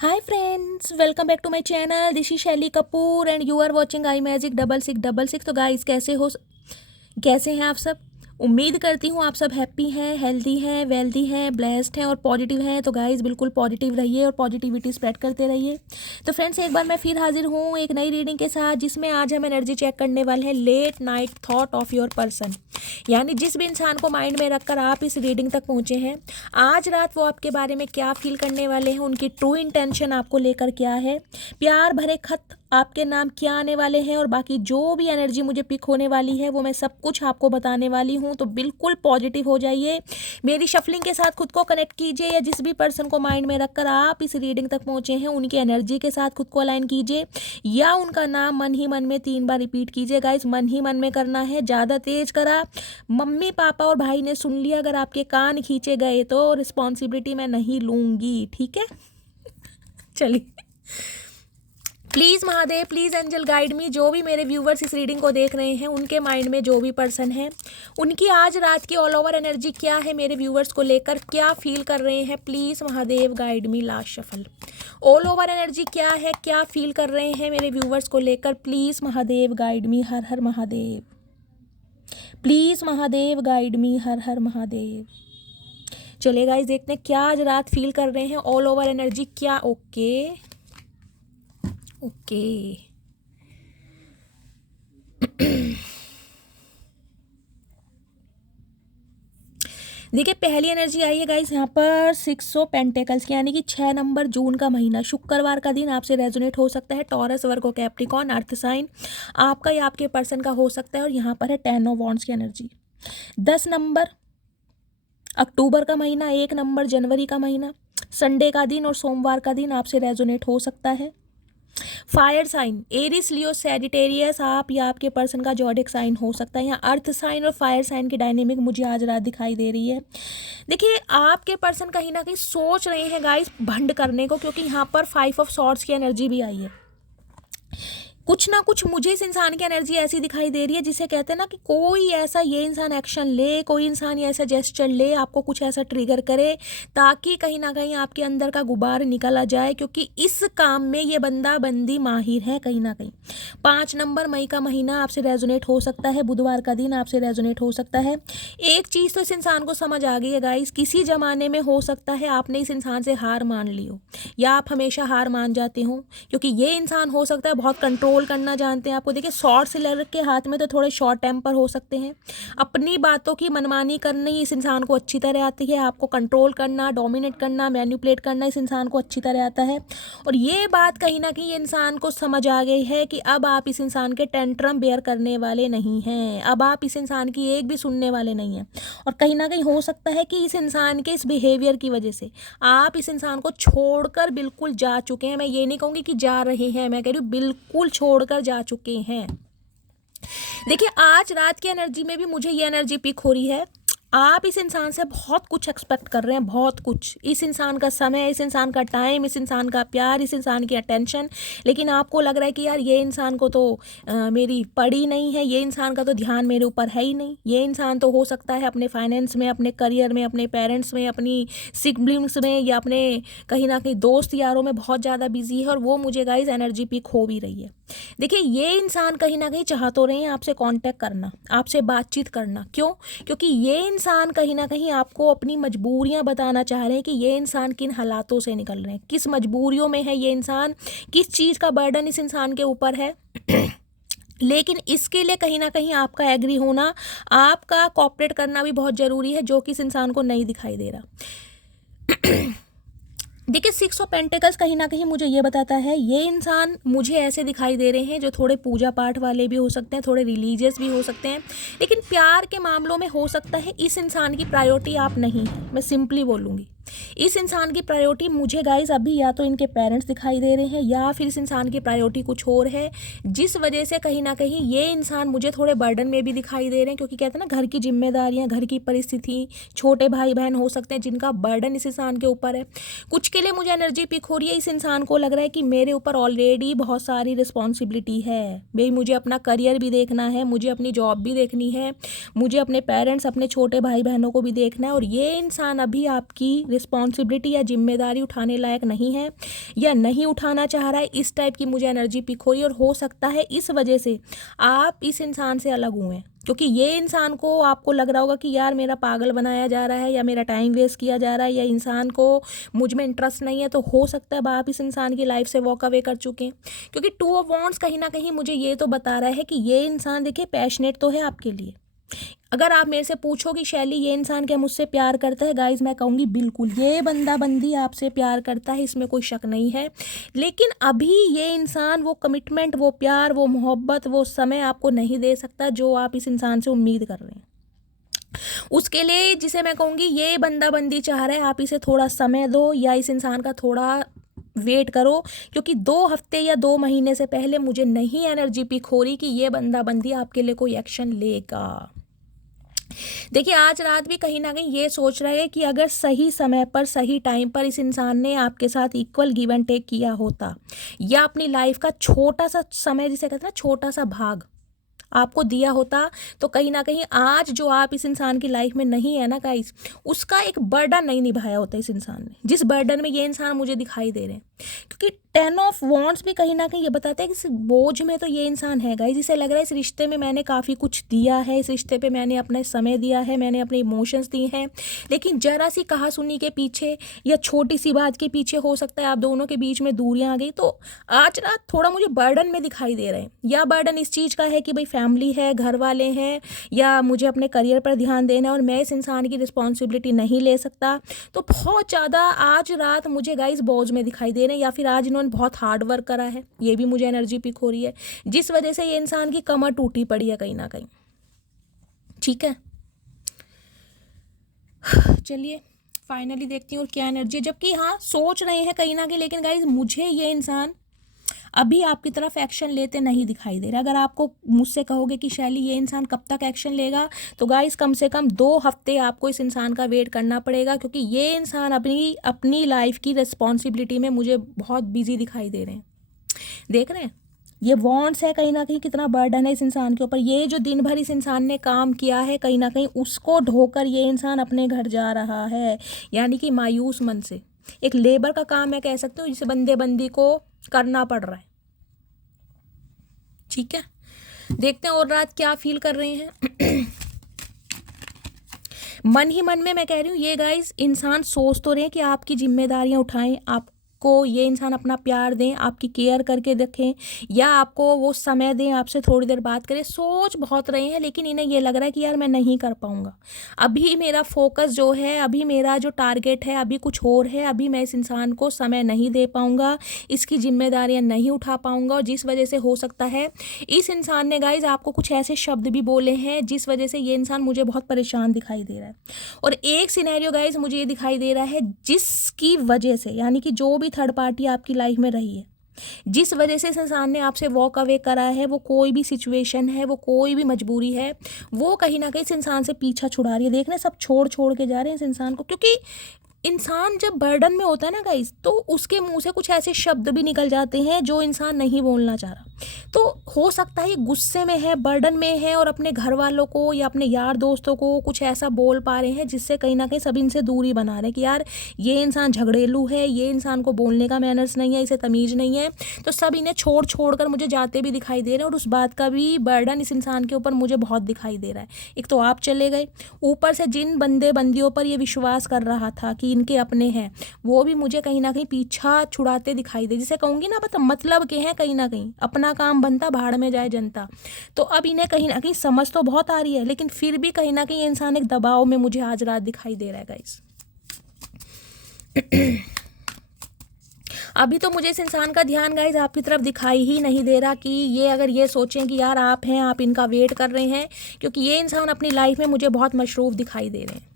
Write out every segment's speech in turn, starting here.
Hi friends, welcome back to my channel. This is Shelly Kapoor and you are watching I magic 6666। तो guys कैसे हैं आप सब। उम्मीद करती हूँ आप सब हैप्पी हैं, हेल्दी हैं, वेल्दी हैं, ब्लेस्ड हैं और पॉजिटिव हैं। तो गाइस बिल्कुल पॉजिटिव रहिए और पॉजिटिविटी स्प्रेड करते रहिए। तो फ्रेंड्स एक बार मैं फिर हाजिर हूँ एक नई रीडिंग के साथ, जिसमें आज हम एनर्जी चेक करने वाले हैं late night thought of your person. यानी जिस भी इंसान को माइंड में रखकर आप इस रीडिंग तक पहुँचे हैं, आज रात वो आपके बारे में क्या फील करने वाले हैं, उनकी ट्रू इंटेंशन आपको लेकर क्या है, प्यार भरे खत आपके नाम क्या आने वाले हैं, और बाकी जो भी एनर्जी मुझे पिक होने वाली है वो मैं सब कुछ आपको बताने वाली हूँ। तो बिल्कुल पॉजिटिव हो जाइए, मेरी शफलिंग के साथ खुद को कनेक्ट कीजिए, या जिस भी पर्सन को माइंड में रखकर आप इस रीडिंग तक पहुँचे हैं उनकी एनर्जी के साथ खुद को अलाइन कीजिए, या उनका नाम मन ही मन में 3 बार रिपीट कीजिए। गाइस मन ही मन में करना है, ज़्यादा तेज करा मम्मी पापा और भाई ने सुन लिया, अगर आपके कान खींचे गए तो रिस्पॉन्सिबिलिटी मैं नहीं लूँगी, ठीक है। चलिए, please Mahadev, please angel guide me. जो भी मेरे व्यूवर्स इस रीडिंग को देख रहे हैं, उनके माइंड में जो भी पर्सन है, उनकी आज रात की ऑल ओवर एनर्जी क्या है, मेरे व्यूवर्स को लेकर क्या फील कर रहे हैं, please Mahadev guide me. Last shuffle, all over energy क्या है, क्या फील कर रहे हैं मेरे व्यूवर्स को लेकर, प्लीज़ महादेव गाइड मी। हर हर Mahadev, please Mahadev guide me. हर हर महादेव। चलिए गाइस देखते हैं क्या आज रात फील कर रहे हैं, ऑल ओवर एनर्जी क्या। ओके देखिए पहली एनर्जी आई है गाइस यहाँ पर 6 ऑफ पेंटेकल्स की, यानी कि 6 नंबर जून का महीना, शुक्रवार का दिन आपसे रेजोनेट हो सकता है। टॉरस, वर्गो, कैप्रिकॉर्न, अर्थ साइन आपका या आपके पर्सन का हो सकता है। और यहाँ पर है 10 ऑफ वॉन्ड्स की एनर्जी। 10 नंबर अक्टूबर का महीना, 1 नंबर जनवरी का महीना, संडे का दिन और सोमवार का दिन आपसे रेजोनेट हो सकता है। फायर साइन एरिस, लियो, सैजिटेरियस आप या आपके पर्सन का जॉडिक साइन हो सकता है। यहाँ अर्थ साइन और फायर साइन की डायनेमिक मुझे आज रात दिखाई दे रही है। देखिए आपके पर्सन कहीं ना कहीं सोच रहे हैं गाइस भंड करने को, क्योंकि यहाँ पर 5 ऑफ सॉर्ड्स की एनर्जी भी आई है। कुछ ना कुछ मुझे इस इंसान की एनर्जी ऐसी दिखाई दे रही है जिसे कहते हैं ना कि कोई ऐसा ये इंसान एक्शन ले, कोई इंसान ये ऐसा जेस्चर ले, आपको कुछ ऐसा ट्रिगर करे ताकि कहीं ना कहीं आपके अंदर का गुबार निकल आ जाए, क्योंकि इस काम में ये बंदा बंदी माहिर है कहीं ना कहीं। 5 नंबर मई का महीना आपसे रेजोनेट हो सकता है, बुधवार का दिन आपसे रेजोनेट हो सकता है। एक चीज़ तो इस इंसान को समझ आ गई है गाइस, किसी ज़माने में हो सकता है आपने इस इंसान से हार मान ली हो, या आप हमेशा हार मान जाते हो, क्योंकि ये इंसान हो सकता है बहुत कंट्रोल करना जानते हैं आपको। देखिए शॉर्ट सेलर के हाथ में तो थोड़े शॉर्ट टेम्पर हो सकते हैं, अपनी बातों की मनमानी करनी इस इंसान को अच्छी तरह आती है, आपको कंट्रोल करना, डोमिनेट करना, मैनिपुलेट करना इस इंसान को अच्छी तरह आता है। और ये बात कहीं ना कहीं इंसान को समझ आ गई है कि अब आप इस इंसान के टेंट्रम बेयर करने वाले नहीं हैं, अब आप इस इंसान की एक भी सुनने वाले नहीं हैं। और कहीं ना कहीं हो सकता है कि इस इंसान के इस बिहेवियर की वजह से आप इस इंसान को छोड़कर बिल्कुल जा चुके हैं। मैं ये नहीं कहूँगी कि जा रहे हैं, मैं कह रही हूँ बिल्कुल छोड़कर जा चुके हैं। देखिए आज रात की एनर्जी में भी मुझे ये एनर्जी पिक हो रही है, आप इस इंसान से बहुत कुछ एक्सपेक्ट कर रहे हैं, बहुत कुछ, इस इंसान का समय, इस इंसान का टाइम, इस इंसान का प्यार, इस इंसान की अटेंशन, लेकिन आपको लग रहा है कि यार ये इंसान को तो मेरी पड़ी नहीं है, ये इंसान का तो ध्यान मेरे ऊपर है ही नहीं। ये इंसान तो हो सकता है अपने फाइनेंस में, अपने करियर में, अपने पेरेंट्स में, अपनी सिबलिंग्स में, या अपने कहीं ना कहीं दोस्त यारों में बहुत ज़्यादा बिजी है, और वो मुझे गाइस एनर्जी पिक हो भी रही है। देखिए ये इंसान कहीं ना कहीं चाह तो रहे हैं आपसे कांटेक्ट करना, आपसे बातचीत करना, क्यों? क्योंकि ये इंसान कहीं ना कहीं आपको अपनी मजबूरियां बताना चाह रहे हैं कि ये इंसान किन हालातों से निकल रहे हैं, किस मजबूरियों में है ये इंसान, किस चीज़ का बर्डन इस इंसान के ऊपर है। लेकिन इसके लिए कहीं ना कहीं आपका एग्री होना, आपका कोऑपरेट करना भी बहुत ज़रूरी है, जो कि इस इंसान को नहीं दिखाई दे रहा। देखिए 6 ऑफ पेंटिकल्स कहीं ना कहीं मुझे ये बताता है, ये इंसान मुझे ऐसे दिखाई दे रहे हैं जो थोड़े पूजा पाठ वाले भी हो सकते हैं, थोड़े रिलीजियस भी हो सकते हैं, लेकिन प्यार के मामलों में हो सकता है इस इंसान की प्रायोरिटी आप नहीं हैं। मैं सिंपली बोलूँगी, इस इंसान की प्रायोरिटी मुझे गाइस अभी या तो इनके पेरेंट्स दिखाई दे रहे हैं, या फिर इस इंसान की प्रायोरिटी कुछ और है, जिस वजह से कहीं ना कहीं ये इंसान मुझे थोड़े बर्डन में भी दिखाई दे रहे हैं। क्योंकि कहते हैं ना घर की जिम्मेदारियां, घर की परिस्थिति, छोटे भाई बहन हो सकते हैं जिनका बर्डन इस इंसान के ऊपर है। कुछ के लिए मुझे एनर्जी पिक हो रही है, इस इंसान को लग रहा है कि मेरे ऊपर ऑलरेडी बहुत सारी रिस्पॉन्सिबिलिटी है भाई, मुझे अपना करियर भी देखना है, मुझे अपनी जॉब भी देखनी है, मुझे अपने पेरेंट्स, अपने छोटे भाई बहनों को भी देखना है, और ये इंसान अभी आपकी रिस्पॉन्सिबिलिटी या जिम्मेदारी उठाने लायक नहीं है या नहीं उठाना चाह रहा है, इस टाइप की मुझे एनर्जी पिक हो रही है। और हो सकता है इस वजह से आप इस इंसान से अलग हुए हैं, क्योंकि ये इंसान को आपको लग रहा होगा कि यार मेरा पागल बनाया जा रहा है या मेरा टाइम वेस्ट किया जा रहा है या इंसान को मुझ में इंटरेस्ट नहीं है। तो हो सकता है आप इस इंसान की लाइफ से वॉक अवे कर चुके हैं, क्योंकि 2 ऑफ वॉन्ड्स कहीं ना कहीं मुझे ये तो बता रहा है कि ये इंसान देखिए पैशनेट तो है आपके लिए। अगर आप मेरे से पूछो कि शैली ये इंसान क्या मुझसे प्यार करता है, गाइज मैं कहूँगी बिल्कुल ये बंदा बंदी आपसे प्यार करता है, इसमें कोई शक नहीं है। लेकिन अभी ये इंसान वो कमिटमेंट, वो प्यार, वो मोहब्बत, वो समय आपको नहीं दे सकता जो आप इस इंसान से उम्मीद कर रहे हैं। उसके लिए जिसे मैं कहूँगी ये बंदा बंदी चाह रहा है आप इसे थोड़ा समय दो या इस इंसान का थोड़ा वेट करो, क्योंकि 2 हफ्ते या 2 महीने से पहले मुझे नहीं एनर्जी पिक हो रही कि ये बंदा बंदी आपके लिए कोई एक्शन लेगा। देखिए आज रात भी कहीं ना कहीं ये सोच रहे हैं कि अगर सही समय पर सही टाइम पर इस इंसान ने आपके साथ इक्वल गिव एंड टेक किया होता या अपनी लाइफ का छोटा सा समय जिसे कहते हैं ना छोटा सा भाग आपको दिया होता, तो कहीं ना कहीं आज जो आप इस इंसान की लाइफ में नहीं है ना गाइस, उसका एक बर्डन नहीं निभाया होता इस इंसान ने, जिस बर्डन में ये इंसान मुझे दिखाई दे रहे हैं। क्योंकि 10 ऑफ वॉन्ड्स भी कहीं ना कहीं ये बताता है कि इस बोझ में तो ये इंसान है गाइस, जिसे लग रहा है इस रिश्ते में मैंने काफ़ी कुछ दिया है, इस रिश्ते पे मैंने अपना समय दिया है, मैंने अपने इमोशंस दिए हैं, लेकिन जरा सी कहासुनी के पीछे या छोटी सी बात के पीछे हो सकता है आप दोनों के बीच में दूरियां आ गई। तो आज रात थोड़ा मुझे बर्डन में दिखाई दे रहे हैं, या बर्डन इस चीज़ का है कि भाई फैमिली है, घर वाले हैं, या मुझे अपने करियर पर ध्यान देना है और मैं इस इंसान की रिस्पॉन्सिबिलिटी नहीं ले सकता। तो बहुत ज़्यादा आज रात मुझे गाइस बोझ में दिखाई दे रहे हैं, या फिर आज इन्होंने बहुत हार्ड वर्क करा है, ये भी मुझे एनर्जी पिक हो रही है, जिस वजह से ये इंसान की कमर टूटी पड़ी है कहीं ना कहीं। ठीक है, चलिए फाइनली देखती हूँ क्या एनर्जी, जबकि हाँ सोच रहे हैं कहीं ना कहीं, लेकिन गाइस मुझे ये इंसान अभी आपकी तरफ एक्शन लेते नहीं दिखाई दे रहा। अगर आपको मुझसे कहोगे कि शैली ये इंसान कब तक एक्शन लेगा, तो गाइस कम से कम 2 हफ्ते आपको इस इंसान का वेट करना पड़ेगा, क्योंकि ये इंसान अपनी लाइफ की रिस्पॉन्सिबिलिटी में मुझे बहुत बिजी दिखाई दे रहे हैं। देख रहे हैं ये वॉन्ट्स है, कहीं ना कहीं कितना बर्डन है इस इंसान के ऊपर। ये जो दिन भर इस इंसान ने काम किया है कहीं ना कहीं उसको ढोकर ये इंसान अपने घर जा रहा है, यानी कि मायूस मन से। एक लेबर का काम मैं कह सकती हूँ जिसे बंदे बंदी को करना पड़ रहा है। ठीक है, देखते हैं और रात क्या फील कर रहे हैं। मन ही मन में मैं कह रही हूँ ये गाइस इंसान सोच तो रहे हैं कि आपकी जिम्मेदारियां उठाएं, आपको ये इंसान अपना प्यार दें, आपकी केयर करके रखें, या आपको वो समय दें, आपसे थोड़ी देर बात करें। सोच बहुत रहे हैं, लेकिन इन्हें ये लग रहा है कि यार मैं नहीं कर पाऊंगा, अभी मेरा फोकस जो है, अभी मेरा जो टारगेट है अभी कुछ और है, अभी मैं इस इंसान को समय नहीं दे पाऊंगा, इसकी जिम्मेदारियां नहीं उठा पाऊंगा। और जिस वजह से हो सकता है इस इंसान ने गाइज आपको कुछ ऐसे शब्द भी बोले हैं जिस वजह से ये इंसान मुझे बहुत परेशान दिखाई दे रहा है। और एक सिनेरियो गाइज मुझे ये दिखाई दे रहा है जिसकी वजह से, यानी कि जो भी थर्ड पार्टी आपकी लाइफ में रही है, जिस वजह से इस इंसान ने आपसे वॉक अवे करा है, वो कोई भी सिचुएशन है, वो कोई भी मजबूरी है, वो कहीं ना कहीं इस इंसान से पीछा छुड़ा रही है। देख रहे हैं सब छोड़ छोड़ के जा रहे हैं इस इंसान को, क्योंकि इंसान जब बर्डन में होता है ना गाइस, तो उसके मुंह से कुछ ऐसे शब्द भी निकल जाते हैं जो इंसान नहीं बोलना चाह रहा। तो हो सकता है ये गुस्से में है, बर्डन में है, और अपने घर वालों को या अपने यार दोस्तों को कुछ ऐसा बोल पा रहे हैं जिससे कहीं ना कहीं सब इनसे दूरी बना रहे हैं कि यार ये इंसान झगड़ेलू है, ये इंसान को बोलने का मैनर्स नहीं है, इसे तमीज़ नहीं है। तो सब इन्हें छोड़ छोड़ कर मुझे जाते भी दिखाई दे रहे हैं, और उस बात का भी बर्डन इस इंसान के ऊपर मुझे बहुत दिखाई दे रहा है। एक तो आप चले गए, ऊपर से जिन बंदे बंदियों पर ये विश्वास कर रहा था कि इनके अपने हैं, वो भी मुझे कहीं ना कहीं पीछा छुड़ाते दिखाई दे, जिसे कहूँगी ना मतलब के हैं, कहीं ना कहीं अपना काम बनता भाड़ में जाए जनता। तो अब इन्हें कहीं ना कहीं समझ तो बहुत आ रही है, लेकिन फिर भी कहीं ना कहीं इंसान एक दबाव में मुझे आज रात दिखाई दे रहा है गाइस। अभी तो मुझे इस इंसान का ध्यान गाइज आपकी तरफ दिखाई ही नहीं दे रहा कि ये अगर ये सोचें कि यार आप हैं, आप इनका वेट कर रहे हैं, क्योंकि ये इंसान अपनी लाइफ में मुझे बहुत मशरूफ दिखाई दे रहे हैं।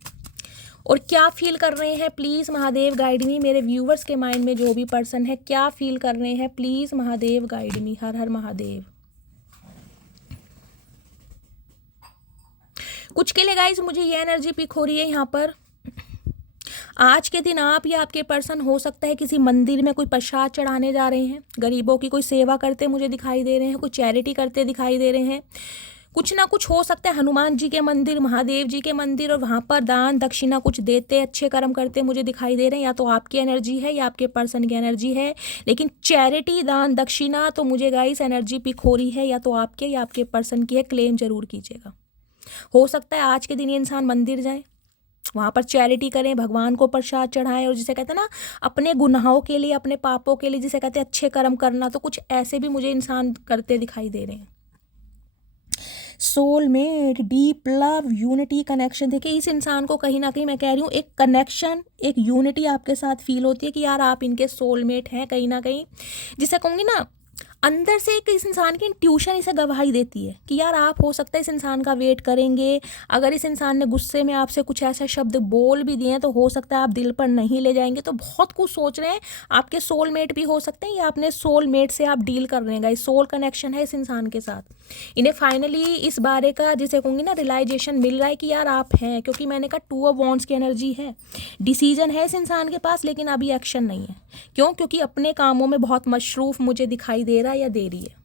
और क्या फील कर रहे हैं प्लीज़ महादेव गाइड मी। मेरे व्यूवर्स के माइंड में जो भी पर्सन है क्या फील कर रहे हैं प्लीज़ महादेव गाइड मी। हर हर महादेव। कुछ के लिए गाइज मुझे ये एनर्जी पिक हो रही है यहाँ पर, आज के दिन आप या आपके पर्सन हो सकता है किसी मंदिर में कोई प्रसाद चढ़ाने जा रहे हैं, गरीबों की कोई सेवा करते मुझे दिखाई दे रहे हैं, कोई चैरिटी करते दिखाई दे रहे हैं, कुछ ना कुछ हो सकता है, हनुमान जी के मंदिर, महादेव जी के मंदिर, और वहाँ पर दान दक्षिणा कुछ देते, अच्छे कर्म करते मुझे दिखाई दे रहे हैं। या तो आपकी एनर्जी है या आपके पर्सन की एनर्जी है, लेकिन चैरिटी दान दक्षिणा तो मुझे गाइस एनर्जी पिक हो रही है, या तो आपके या आपके पर्सन की है। क्लेम जरूर कीजिएगा। हो सकता है आज के दिन ये इंसान मंदिर जाए, वहाँ पर चैरिटी करें, भगवान को प्रसाद चढ़ाएं, और जिसे कहते हैं ना अपने गुनाहों के लिए, अपने पापों के लिए, जिसे कहते हैं अच्छे कर्म करना, तो कुछ ऐसे भी मुझे इंसान करते दिखाई दे रहे हैं। Soulmate, deep love, unity, connection. देखिए इस इंसान को कहीं ना कहीं मैं कह रही हूँ एक कनेक्शन, एक यूनिटी आपके साथ फील होती है कि यार आप इनके सोलमेट हैं कहीं ना कहीं। जिसे कहूँगी ना अंदर से एक इस इंसान की इंट्यूशन इसे गवाही देती है कि यार आप हो सकता है इस इंसान का वेट करेंगे। अगर इस इंसान ने गुस्से में आपसे कुछ ऐसा शब्द बोल भी दिए हैं तो हो सकता है आप दिल पर नहीं ले जाएंगे। तो बहुत कुछ सोच रहे हैं, आपके सोलमेट भी हो सकते हैं या अपने सोलमेट से आप डील कर रहे हैं। इस सोल कनेक्शन है इस इंसान के साथ। इन्हें फाइनली इस बारे का जिसे कहूँगी ना रियलाइजेशन मिल रहा है कि यार आप हैं, क्योंकि मैंने कहा 2 ऑफ वॉन्ड्स की एनर्जी है। डिसीजन है इस इंसान के पास, लेकिन अभी एक्शन नहीं है। क्यों? क्योंकि अपने कामों में बहुत मशरूफ मुझे दिखाई दे रहा है या दे रही है।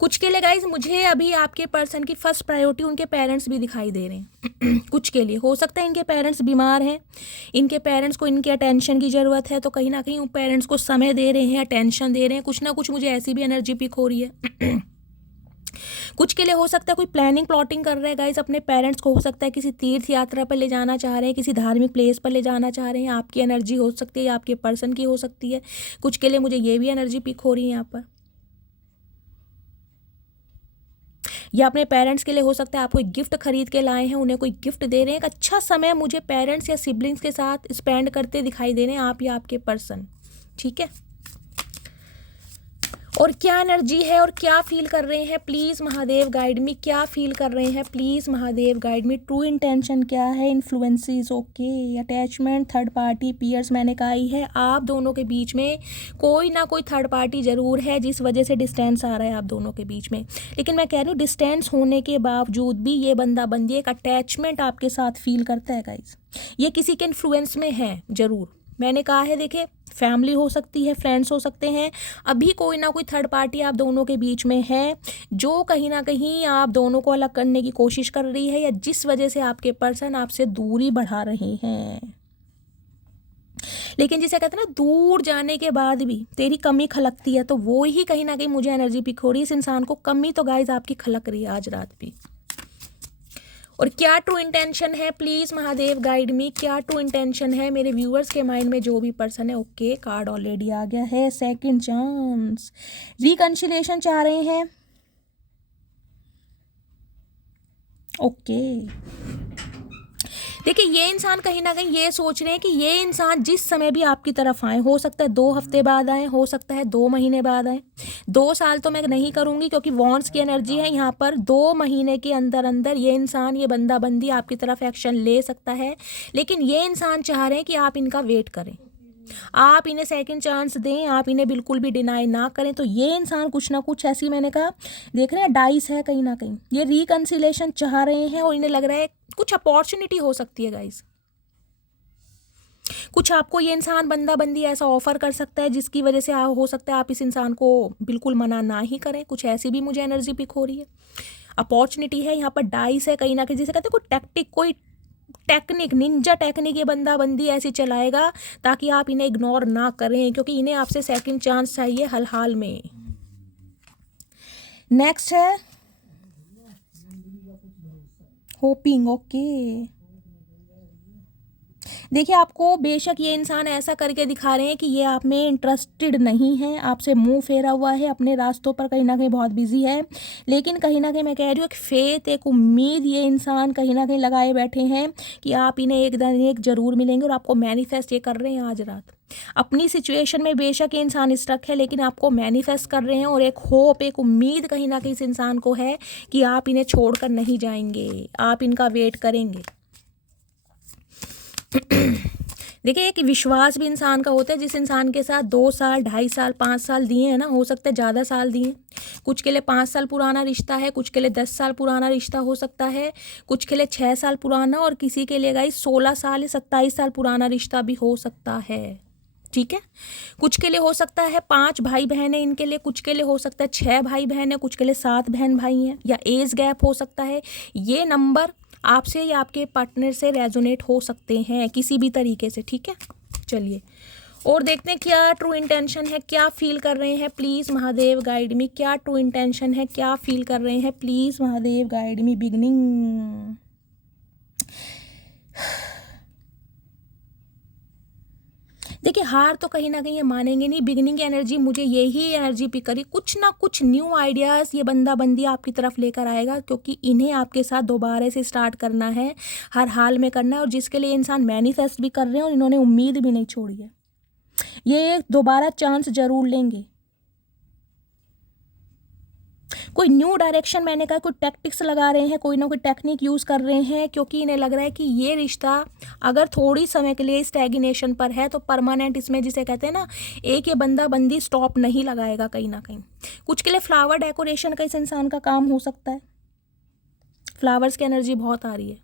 कुछ के लिए गाइज मुझे अभी आपके पर्सन की फर्स्ट प्रायोरिटी उनके पेरेंट्स भी दिखाई दे रहे हैं। कुछ के लिए हो सकता है इनके पेरेंट्स बीमार हैं, इनके पेरेंट्स को इनके अटेंशन की ज़रूरत है, तो कहीं ना कहीं उन पेरेंट्स को समय दे रहे हैं, अटेंशन दे रहे हैं। कुछ ना कुछ मुझे ऐसी भी एनर्जी पिक हो रही है। कुछ के लिए हो सकता है कोई प्लानिंग प्लॉटिंग कर रहे हैं गाइज अपने पेरेंट्स को। हो सकता है किसी तीर्थ यात्रा पर ले जाना चाह रहे हैं, किसी धार्मिक प्लेस पर ले जाना चाह रहे हैं। आपकी एनर्जी हो सकती है या आपके पर्सन की हो सकती है। कुछ के लिए मुझे ये भी एनर्जी पिक हो रही है यहाँ पर। या अपने पेरेंट्स के लिए हो सकता है आप कोई गिफ्ट खरीद के लाए हैं, उन्हें कोई गिफ्ट दे रहे हैं। एक अच्छा समय मुझे पेरेंट्स या सिबलिंग्स के साथ स्पेंड करते दिखाई दे रहे हैं आप या आपके पर्सन। ठीक है, और क्या एनर्जी है और क्या फील कर रहे हैं, प्लीज़ महादेव गाइड मी। क्या फील कर रहे हैं please Mahadev guide me. True intention क्या है, influences okay, attachment, third party, peers मैंने कहा ही है। आप दोनों के बीच में कोई ना कोई थर्ड पार्टी ज़रूर है जिस वजह से डिस्टेंस आ रहा है आप दोनों के बीच में। लेकिन मैं कह रही हूँ डिस्टेंस होने के बावजूद भी ये बंदा बंदी एक अटैचमेंट आपके साथ फील करता है गाइज। ये किसी के इन्फ्लुएंस में है ज़रूर। मैंने कहा है देखिए फैमिली हो सकती है, फ्रेंड्स हो सकते हैं, अभी कोई ना कोई थर्ड पार्टी आप दोनों के बीच में है जो कहीं ना कहीं आप दोनों को अलग करने की कोशिश कर रही है, या जिस वजह से आपके पर्सन आपसे दूरी बढ़ा रहे हैं। लेकिन जिसे कहते हैं ना दूर जाने के बाद भी तेरी कमी खलकती है, तो वो ही कहीं ना कहीं मुझे एनर्जी पिक हो रही है। इस इंसान को कमी तो गाइज आपकी खलक रही है आज रात भी। और क्या ट्रू इंटेंशन है प्लीज़ महादेव गाइड मी। क्या ट्रू इंटेंशन है मेरे व्यूअर्स के माइंड में जो भी पर्सन है। ओके, कार्ड ऑलरेडी आ गया है, सेकंड चांस। रिकंसिलिएशन चाह रहे हैं। ओके, देखिए ये इंसान कहीं ना कहीं ये सोच रहे हैं कि ये इंसान जिस समय भी आपकी तरफ आए, हो सकता है 2 हफ्ते बाद आए, हो सकता है 2 महीने बाद आए। 2 साल तो मैं नहीं करूँगी क्योंकि वॉन्ड्स की एनर्जी है यहाँ पर। 2 महीने के अंदर अंदर ये इंसान, ये बंदा बंदी आपकी तरफ एक्शन ले सकता है। लेकिन ये इंसान चाह रहे हैं कि आप इनका वेट करें, आप इन्हें सेकंड चांस दें, आप इन्हें बिल्कुल भी डिनाई ना करें। तो ये इंसान कुछ ना कुछ ऐसी, मैंने कहा देख रहे हैं डाइस है कहीं ना कहीं, ये रिकंसिलेशन चाह रहे हैं और इन्हें लग रहा है कुछ अपॉर्चुनिटी हो सकती है गाइस। कुछ आपको ये इंसान बंदा बंदी ऐसा ऑफर कर सकता है जिसकी वजह से हो सकता है आप इस इंसान को बिल्कुल मना ना ही करें। कुछ ऐसी भी मुझे एनर्जी पिक हो रही है। अपॉर्चुनिटी है यहाँ पर, डाइस है कहीं ना कहीं, जिसे कहते हैं कोई टैक्टिक, कोई टेक्निक, निंजा टेक्निक ये बंदा बंदी ऐसी चलाएगा ताकि आप इन्हें इग्नोर ना करें, क्योंकि इन्हें आपसे सेकंड चांस चाहिए हल हाल में। नेक्स्ट है होपिंग। ओके, देखिए आपको बेशक ये इंसान ऐसा करके दिखा रहे हैं कि ये आप में इंटरेस्टेड नहीं है, आपसे मुंह फेरा हुआ है, अपने रास्तों पर कहीं ना कहीं बहुत बिजी है। लेकिन कहीं ना कहीं मैं कह रही हूँ एक फेथ, एक उम्मीद ये इंसान कहीं ना कहीं लगाए बैठे हैं कि आप इन्हें एक दिन एक जरूर मिलेंगे, और आपको मैनिफेस्ट ये कर रहे हैं आज रात। अपनी सिचुएशन में बेशक ये इंसान स्ट्रक है, लेकिन आपको मैनिफेस्ट कर रहे हैं, और एक होप, एक उम्मीद कहीं ना कहीं इस इंसान को है कि आप इन्हें छोड़कर नहीं जाएंगे, आप इनका वेट करेंगे। देखिए एक विश्वास भी इंसान का होता है, जिस इंसान के साथ 2 साल, 2.5 साल, 5 साल दिए हैं ना, हो सकता है ज़्यादा साल दिए। कुछ के लिए 5 साल पुराना रिश्ता है, कुछ के लिए 10 साल पुराना रिश्ता हो सकता है, कुछ के लिए 6 साल पुराना, और किसी के लिए गाइस 16 साल या 27 साल पुराना रिश्ता भी हो सकता है। ठीक है। कुछ के लिए हो सकता है 5 भाई बहन है इनके लिए, कुछ के लिए हो सकता है 6 भाई बहन है, कुछ के लिए 7 बहन भाई हैं, या एज गैप हो सकता है। ये नंबर आपसे या आपके पार्टनर से रेजोनेट हो सकते हैं किसी भी तरीके से, ठीक है। चलिए और देखते हैं क्या ट्रू इंटेंशन है, क्या फील कर रहे हैं। प्लीज़ महादेव गाइड मी, क्या ट्रू इंटेंशन है, क्या फील कर रहे हैं। Please Mahadev guide me. Beginning, देखिए हार तो कहीं ना कहीं ये मानेंगे नहीं। बिगनिंग की एनर्जी मुझे यही एनर्जी पिक करी, कुछ ना कुछ न्यू आइडियाज़ ये बंदा बंदी आपकी तरफ लेकर आएगा, क्योंकि इन्हें आपके साथ दोबारा से स्टार्ट करना है, हर हाल में करना है, और जिसके लिए इंसान मैनिफेस्ट भी कर रहे हैं और इन्होंने उम्मीद भी नहीं छोड़ी है। ये दोबारा चांस जरूर लेंगे। कोई न्यू डायरेक्शन, मैंने कहा कोई टैक्टिक्स लगा रहे हैं, कोई ना कोई टेक्निक यूज़ कर रहे हैं, क्योंकि इन्हें लग रहा है कि ये रिश्ता अगर थोड़ी समय के लिए स्टैग्नेशन पर है तो परमानेंट इसमें, जिसे कहते हैं ना, एक ये बंदा बंदी स्टॉप नहीं लगाएगा कहीं ना कहीं। कुछ के लिए फ्लावर डेकोरेशन का इस इंसान का काम हो सकता है। फ्लावर्स की एनर्जी बहुत आ रही है,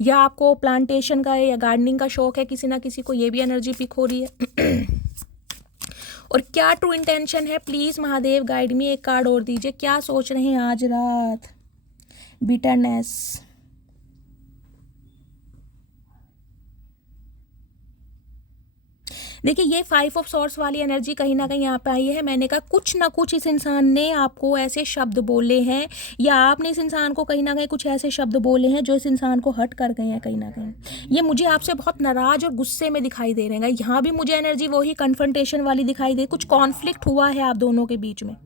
या आपको प्लांटेशन का या गार्डनिंग का शौक है किसी ना किसी को, ये भी एनर्जी पिक हो रही है। और क्या ट्रू इंटेंशन है, प्लीज़ महादेव गाइड में एक कार्ड और दीजिए। क्या सोच रहे हैं आज रात। बिटरनेस, देखिए ये 5 ऑफ सॉर्ड्स वाली एनर्जी कहीं ना कहीं यहाँ पे आई है। मैंने कहा कुछ ना कुछ इस इंसान ने आपको ऐसे शब्द बोले हैं, या आपने इस इंसान को कहीं ना कहीं कुछ ऐसे शब्द बोले हैं जो इस इंसान को हर्ट कर गए हैं कहीं ना कहीं। ये मुझे आपसे बहुत नाराज और गुस्से में दिखाई दे रहे हैं। यहाँ भी मुझे एनर्जी वही कन्फ्रंटेशन वाली दिखाई दे, कुछ कॉन्फ्लिक्ट हुआ है आप दोनों के बीच में।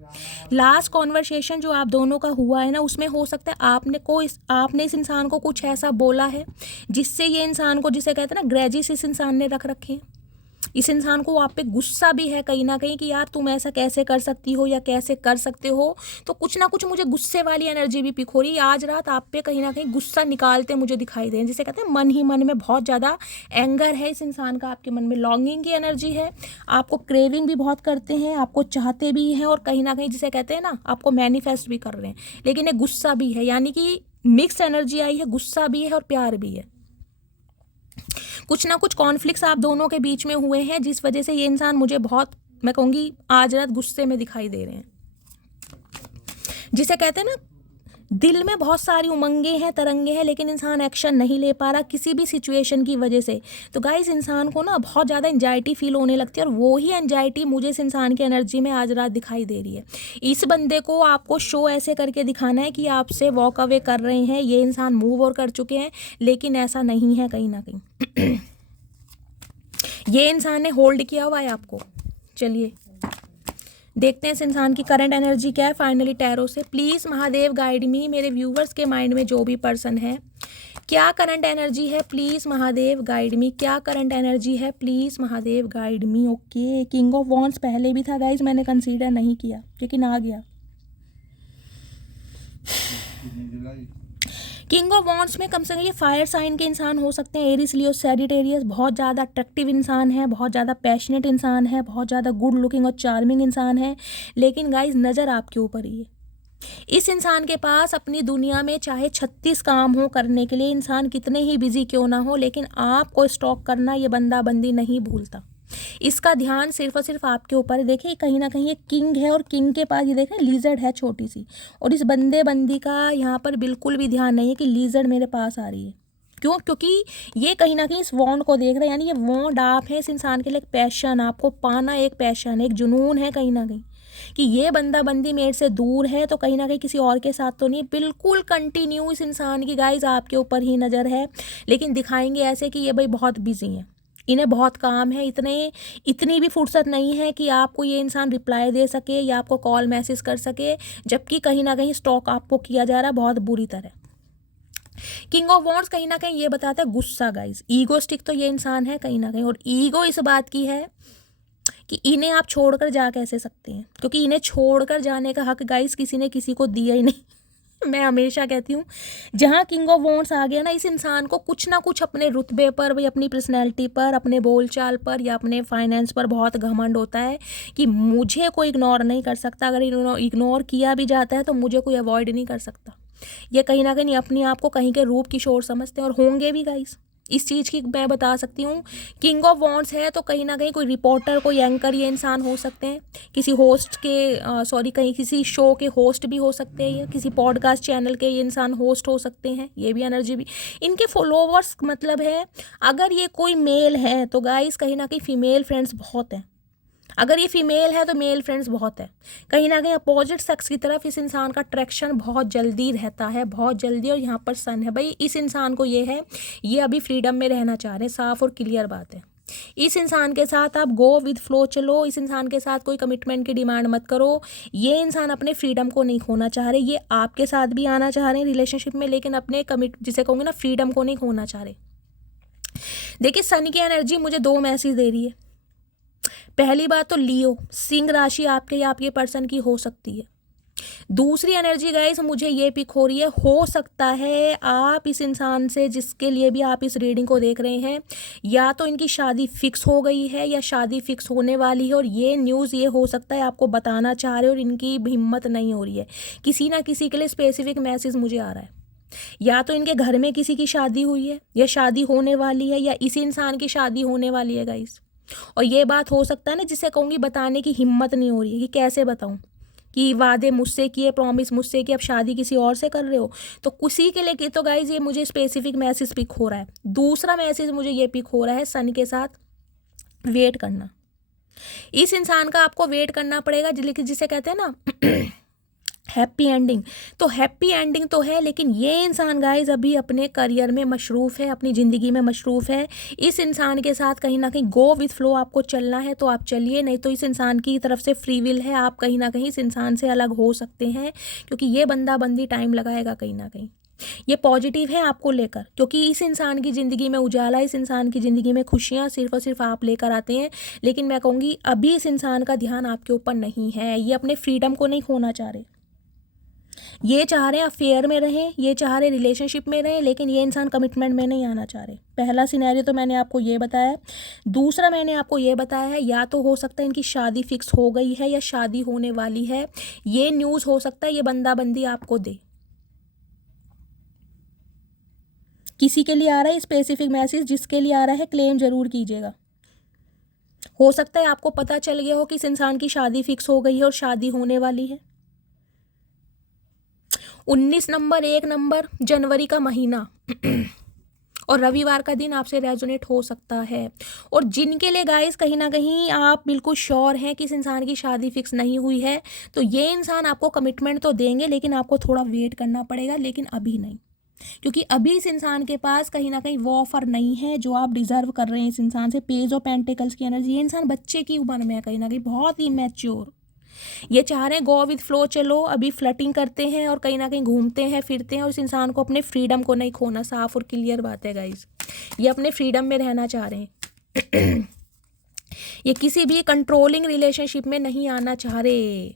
लास्ट कॉन्वर्सेशन जो आप दोनों का हुआ है ना, उसमें हो सकता है आपने इस इंसान को कुछ ऐसा बोला है जिससे ये इंसान को, जिसे कहते हैं ना, ग्रेजिस इस इंसान ने रख रखे हैं। इस इंसान को आप पे गुस्सा भी है कहीं ना कहीं कि यार तुम ऐसा कैसे कर सकती हो या कैसे कर सकते हो। तो कुछ ना कुछ मुझे गुस्से वाली एनर्जी भी पिक हो रही है। आज रात आप पे कहीं ना कहीं गुस्सा निकालते मुझे दिखाई दे रहे हैं, जिसे कहते हैं मन ही मन में बहुत ज़्यादा एंगर है इस इंसान का आपके मन में। लॉन्गिंग की एनर्जी है, आपको क्रेविंग भी बहुत करते हैं, आपको चाहते भी हैं, और कहीं ना कहीं जिसे कहते हैं ना, आपको मैनिफेस्ट भी कर रहे हैं। लेकिन एक गुस्सा भी है, यानी कि मिक्स एनर्जी आई है, गुस्सा भी है और प्यार भी है। कुछ ना कुछ कॉन्फ्लिक्ट्स आप दोनों के बीच में हुए हैं, जिस वजह से ये इंसान मुझे बहुत, मैं कहूँगी, आज रात गुस्से में दिखाई दे रहे हैं। जिसे कहते हैं ना, दिल में बहुत सारी उमंगे हैं, तरंगे हैं, लेकिन इंसान एक्शन नहीं ले पा रहा किसी भी सिचुएशन की वजह से। तो गाइस इंसान को ना बहुत ज़्यादा एंजाइटी फील होने लगती है, और वो ही एंजाइटी मुझे इस इंसान की एनर्जी में आज रात दिखाई दे रही है। इस बंदे को आपको शो ऐसे करके दिखाना है कि आपसे वॉक अवे कर रहे हैं, ये इंसान मूव और कर चुके हैं, लेकिन ऐसा नहीं है कहीं ना कहीं। ये इंसान ने होल्ड किया हुआ है आपको। चलिए देखते हैं इस इंसान की करंट एनर्जी क्या है फाइनली टैरो से। प्लीज़ महादेव गाइड मी, मेरे व्यूवर्स के माइंड में जो भी पर्सन है, क्या करंट एनर्जी है, प्लीज़ महादेव गाइड मी। क्या करंट एनर्जी है, please Mahadev guide me. Okay, king of wands पहले भी था गाइज, मैंने कंसीडर नहीं किया लेकिन आ गया। किंग ऑफ वॉन्ड्स में कम से कम ये फायर साइन के इंसान हो सकते हैं, एरिस, लियो, सैजिटेरियस। बहुत ज़्यादा अट्रैक्टिव इंसान है, बहुत ज़्यादा पैशनेट इंसान है, बहुत ज़्यादा गुड लुकिंग और चार्मिंग इंसान है, लेकिन गाइज नज़र आपके ऊपर ही है। इस इंसान के पास अपनी दुनिया में चाहे 36 काम हो करने के लिए, इंसान कितने ही बिजी क्यों ना हो, लेकिन आपको स्टॉक करना ये बंदा बंदी नहीं भूलता। इसका ध्यान सिर्फ और सिर्फ आपके ऊपर है। देखिए कहीं ना कहीं ये किंग है, और किंग के पास ये देखें लीजर्ड है छोटी सी, और इस बंदे बंदी का यहाँ पर बिल्कुल भी ध्यान नहीं है कि लीजर्ड मेरे पास आ रही है। क्यों? क्योंकि ये कहीं ना कहीं इस वॉन्ड को देख रहे हैं, यानी ये वॉन्ड आप है इस इंसान के लिए। एक पैशन, आपको पाना एक पैशन, एक जुनून है कहीं ना कहीं कि ये बंदा बंदी मेरे से दूर है, तो कहीं ना कहीं किसी और के साथ तो नहीं। बिल्कुल कंटिन्यू इस इंसान की गाइज आपके ऊपर ही नज़र है, लेकिन दिखाएंगे ऐसे कि ये भाई बहुत बिजी है, इन्हें बहुत काम है, इतनी भी फुर्सत नहीं है कि आपको ये इंसान रिप्लाई दे सके या आपको कॉल मैसेज कर सके, जबकि कहीं ना कहीं स्टॉक आपको किया जा रहा है बहुत बुरी तरह। किंग ऑफ वॉन्ड्स कहीं ना कहीं ये बताता है गुस्सा गाइज, ईगोस्टिक तो ये इंसान है कहीं ना कहीं, और ईगो इस बात की है कि इन्हें आप छोड़कर जा कैसे सकते हैं, क्योंकि इन्हें छोड़कर जाने का हक गाइज किसी ने किसी को दिया ही नहीं। मैं हमेशा कहती हूँ, जहाँ किंग ऑफ वॉन्ड्स आ गया ना, इस इंसान को कुछ ना कुछ अपने रुतबे पर, भाई अपनी पर्सनैलिटी पर, अपने बोलचाल पर या अपने फाइनेंस पर बहुत घमंड होता है कि मुझे कोई इग्नोर नहीं कर सकता। अगर इग्नोर किया भी जाता है तो मुझे कोई अवॉइड नहीं कर सकता। ये कहीं ना कहीं अपने आप को कहीं के रूप किशोर समझते हैं, और होंगे भी गाइस, इस चीज़ की मैं बता सकती हूँ। किंग ऑफ वॉन्ड्स है तो कहीं ना कहीं कोई रिपोर्टर, कोई एंकर ये इंसान हो सकते हैं, किसी होस्ट के सॉरी कहीं किसी शो के होस्ट भी हो सकते हैं, या किसी पॉडकास्ट चैनल के ये इंसान होस्ट हो सकते हैं। ये भी एनर्जी भी इनके फॉलोवर्स मतलब है। अगर ये कोई मेल है तो गाइस कहीं ना कहीं फीमेल फ्रेंड्स बहुत हैं। अगर ये फीमेल है तो मेल फ्रेंड्स बहुत है। कहीं ना कहीं अपोजिट सेक्स की तरफ इस इंसान का अट्रैक्शन बहुत जल्दी रहता है, बहुत जल्दी। और यहाँ पर सन है भाई, इस इंसान को ये है, ये अभी फ्रीडम में रहना चाह रहे हैं, साफ और क्लियर बात है। इस इंसान के साथ आप गो विद फ्लो चलो, इस इंसान के साथ कोई कमिटमेंट की डिमांड मत करो। ये इंसान अपने फ्रीडम को नहीं खोना चाह रहे, ये आपके साथ भी आना चाह रहे हैं रिलेशनशिप में, लेकिन अपने जिसे कहूँगे ना फ्रीडम को नहीं खोना चाह रहे। देखिए सन की एनर्जी मुझे 2 मैसेज दे रही है। पहली बात तो लियो, सिंह राशि आपके या आपके पर्सन की हो सकती है। दूसरी एनर्जी गाइस मुझे ये पिक हो रही है, हो सकता है आप इस इंसान से जिसके लिए भी आप इस रीडिंग को देख रहे हैं, या तो इनकी शादी फिक्स हो गई है या शादी फिक्स होने वाली है, और ये न्यूज़ ये हो सकता है आपको बताना चाह रहे हो और इनकी हिम्मत नहीं हो रही है। किसी ना किसी के लिए स्पेसिफिक मैसेज मुझे आ रहा है, या तो इनके घर में किसी की शादी हुई है या शादी होने वाली है, या इसी इंसान की शादी होने वाली है गाइस। और ये बात हो सकता है ना जिसे कहूँगी बताने की हिम्मत नहीं हो रही है कि कैसे बताऊँ, कि वादे मुझसे किए, प्रॉमिस मुझसे कि अब शादी किसी और से कर रहे हो। तो उसी के लिए तो गाइज ये मुझे स्पेसिफिक मैसेज पिक हो रहा है। दूसरा मैसेज मुझे ये पिक हो रहा है, सन के साथ वेट करना। इस इंसान का आपको वेट करना पड़ेगा, जिसे कहते हैं ना हैप्पी एंडिंग। तो हैप्पी एंडिंग तो है, लेकिन ये इंसान गाइज अभी अपने करियर में मशरूफ़ है, अपनी ज़िंदगी में मशरूफ़ है। इस इंसान के साथ कहीं ना कहीं गो विथ फ्लो आपको चलना है तो आप चलिए, नहीं तो इस इंसान की तरफ से फ्री विल है, आप कहीं ना कहीं इस इंसान से अलग हो सकते हैं, क्योंकि ये बंदा बंदी टाइम लगाएगा कहीं ना कहीं। ये पॉजिटिव है आपको लेकर, क्योंकि इस इंसान की ज़िंदगी में उजाला, इस इंसान की ज़िंदगी में खुशियाँ सिर्फ और सिर्फ आप लेकर आते हैं। लेकिन मैं कहूँगी अभी इस इंसान का ध्यान आपके ऊपर नहीं है, ये अपने फ्रीडम को नहीं खोना चाह रहे। ये चाह रहे हैं अफेयर में रहें, ये चाह रहे रिलेशनशिप में रहें, लेकिन ये इंसान कमिटमेंट में नहीं आना चाह रहे। पहला सिनेरियो तो मैंने आपको ये बताया। दूसरा मैंने आपको ये बताया है, या तो हो सकता है इनकी शादी फिक्स हो गई है या शादी होने वाली है। ये न्यूज़ हो सकता है ये बंदा बंदी आपको दे। किसी के लिए आ रहा है स्पेसिफिक मैसेज, जिसके लिए आ रहा है क्लेम जरूर कीजिएगा। हो सकता है आपको पता चल गया हो कि इस इंसान की शादी फिक्स हो गई है और शादी होने वाली है। 19 नंबर 1 नंबर जनवरी का महीना और रविवार का दिन आपसे रेजोनेट हो सकता है। और जिनके लिए गाइस कहीं ना कहीं आप बिल्कुल श्योर हैं कि इस इंसान की शादी फिक्स नहीं हुई है, तो ये इंसान आपको कमिटमेंट तो देंगे, लेकिन आपको थोड़ा वेट करना पड़ेगा, लेकिन अभी नहीं, क्योंकि अभी इस इंसान के पास कहीं ना कहीं वो ऑफर नहीं है जो आप डिजर्व कर रहे हैं इस इंसान से। पेज ऑफ पेंटिकल्स की एनर्जी, ये इंसान बच्चे की उम्र में है, कहीं ना कहीं बहुत ही मैच्योर। ये चाह रहे हैं गो विद फ्लो चलो, अभी फ्लर्टिंग करते हैं और कहीं ना कहीं घूमते हैं फिरते हैं, और इस इंसान को अपने फ्रीडम को नहीं खोना। साफ और क्लियर बात है गाइज, ये अपने फ्रीडम में रहना चाह रहे हैं। ये किसी भी कंट्रोलिंग रिलेशनशिप में नहीं आना चाह रहे।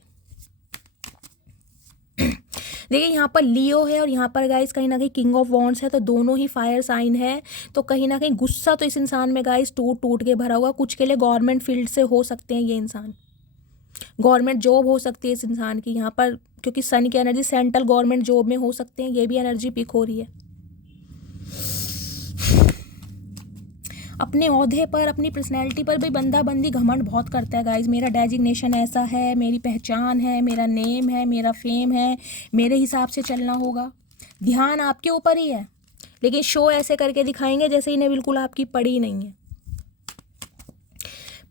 देखिए यहाँ पर लियो है और यहाँ पर गाइस कहीं ना कहीं किंग ऑफ वॉन्ड्स है, तो दोनों ही फायर साइन है। तो कहीं ना कहीं गुस्सा तो इस इंसान में गाइस टूट टूट के भरा हुआ। कुछ के लिए गवर्नमेंट फील्ड से हो सकते हैं ये इंसान, गवर्नमेंट जॉब हो सकती है इस इंसान की यहाँ पर, क्योंकि सन की एनर्जी सेंट्रल गवर्नमेंट जॉब में हो सकते हैं। ये भी एनर्जी पिक हो रही है। अपने ओहदे पर, अपनी पर्सनैलिटी पर भी बंदा बंदी घमंड बहुत करता है गाइज। मेरा डेजिग्नेशन ऐसा है, मेरी पहचान है, मेरा नेम है, मेरा फेम है, मेरे हिसाब से चलना होगा। ध्यान आपके ऊपर ही है, लेकिन शो ऐसे करके दिखाएंगे जैसे इन्हें बिल्कुल आपकी पड़ी नहीं है।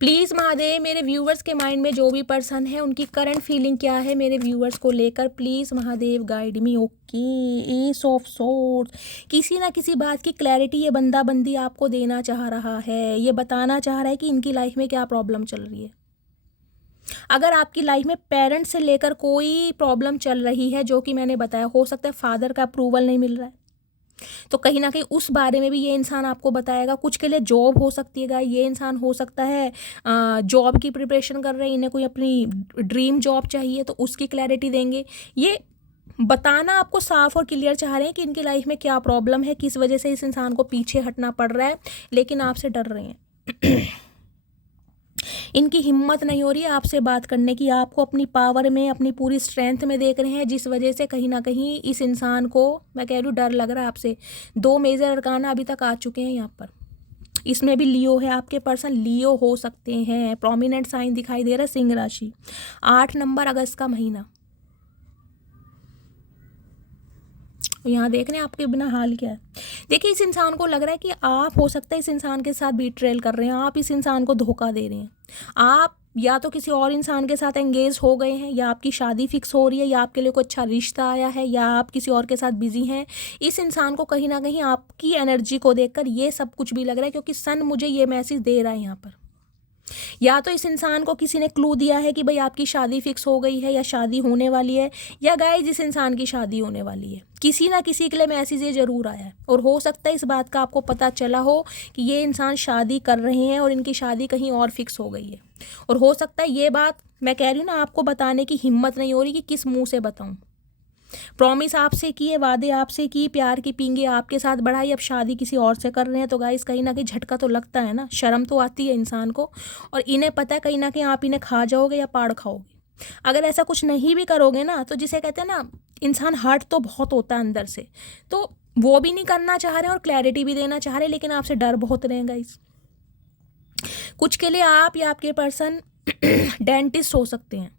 प्लीज़ महादेव, मेरे व्यूवर्स के माइंड में जो भी पर्सन है उनकी करंट फीलिंग क्या है मेरे व्यूवर्स को लेकर, please Mahadev guide me. Okay, S of swords, किसी ना किसी बात की क्लैरिटी ये बंदा बंदी आपको देना चाह रहा है। ये बताना चाह रहा है कि इनकी लाइफ में क्या प्रॉब्लम चल रही है। अगर आपकी लाइफ में पेरेंट्स से लेकर कोई प्रॉब्लम चल रही है, जो कि मैंने बताया, हो सकता है फादर का अप्रूवल नहीं मिल रहा है, तो कहीं ना कहीं उस बारे में भी ये इंसान आपको बताएगा। कुछ के लिए जॉब हो सकती है, ये इंसान हो सकता है जॉब की प्रिपरेशन कर रहे हैं, इन्हें कोई अपनी ड्रीम जॉब चाहिए तो उसकी क्लैरिटी देंगे। ये बताना आपको साफ और क्लियर चाह रहे हैं कि इनकी लाइफ में क्या प्रॉब्लम है, किस वजह से इस इंसान को पीछे हटना पड़ रहा है, लेकिन आपसे डर रहे हैं। इनकी हिम्मत नहीं हो रही है आपसे बात करने की, आपको अपनी पावर में, अपनी पूरी स्ट्रेंथ में देख रहे हैं, जिस वजह से कहीं ना कहीं इस इंसान को, मैं कह रही हूँ, डर लग रहा है आपसे। 2 मेजर अरकाना अभी तक आ चुके हैं यहाँ पर। इसमें भी लियो है, आपके पर्सन लियो हो सकते हैं। प्रोमिनेंट साइन दिखाई दे रहा है सिंह राशि। 8 नंबर अगस्त का महीना। यहाँ देख रहे हैं आपके बिना हाल क्या है। देखिए, इस इंसान को लग रहा है कि आप, हो सकता है इस इंसान के साथ बीट्रेल कर रहे हैं, आप इस इंसान को धोखा दे रहे हैं। आप या तो किसी और इंसान के साथ एंगेज हो गए हैं, या आपकी शादी फिक्स हो रही है, या आपके लिए कोई अच्छा रिश्ता आया है, या आप किसी और के साथ बिजी हैं। इस इंसान को कहीं ना कहीं आपकी एनर्जी को देखकर ये सब कुछ भी लग रहा है, क्योंकि सन मुझे ये मैसेज दे रहा है यहाँ पर। या तो इस इंसान को किसी ने क्लू दिया है कि भाई आपकी शादी फिक्स हो गई है, या शादी होने वाली है, या गाइस जिस इंसान की शादी होने वाली है, किसी ना किसी के लिए मैसेज ये जरूर आया है। और हो सकता है इस बात का आपको पता चला हो कि ये इंसान शादी कर रहे हैं और इनकी शादी कहीं और फिक्स हो गई है। और हो सकता है ये बात, मैं कह रही हूँ ना, आपको बताने की हिम्मत नहीं हो रही कि किस मुंह से बताऊँ। प्रॉमिस आपसे किए, वादे आपसे की, प्यार की पींगे आपके साथ बढ़ाई, अब शादी किसी और से कर रहे हैं। तो गाइस कहीं ना कहीं झटका तो लगता है ना, शर्म तो आती है इंसान को। और इन्हें पता है कहीं ना कहीं आप इन्हें खा जाओगे या पाड़ खाओगे। अगर ऐसा कुछ नहीं भी करोगे ना, तो जिसे कहते हैं ना, इंसान हर्ट तो बहुत होता है अंदर से, तो वो भी नहीं करना चाह रहे और क्लैरिटी भी देना चाह रहे, लेकिन आपसे डर बहुत रहे हैं गाइस। कुछ के लिए आप या आपके पर्सन डेंटिस्ट हो सकते हैं।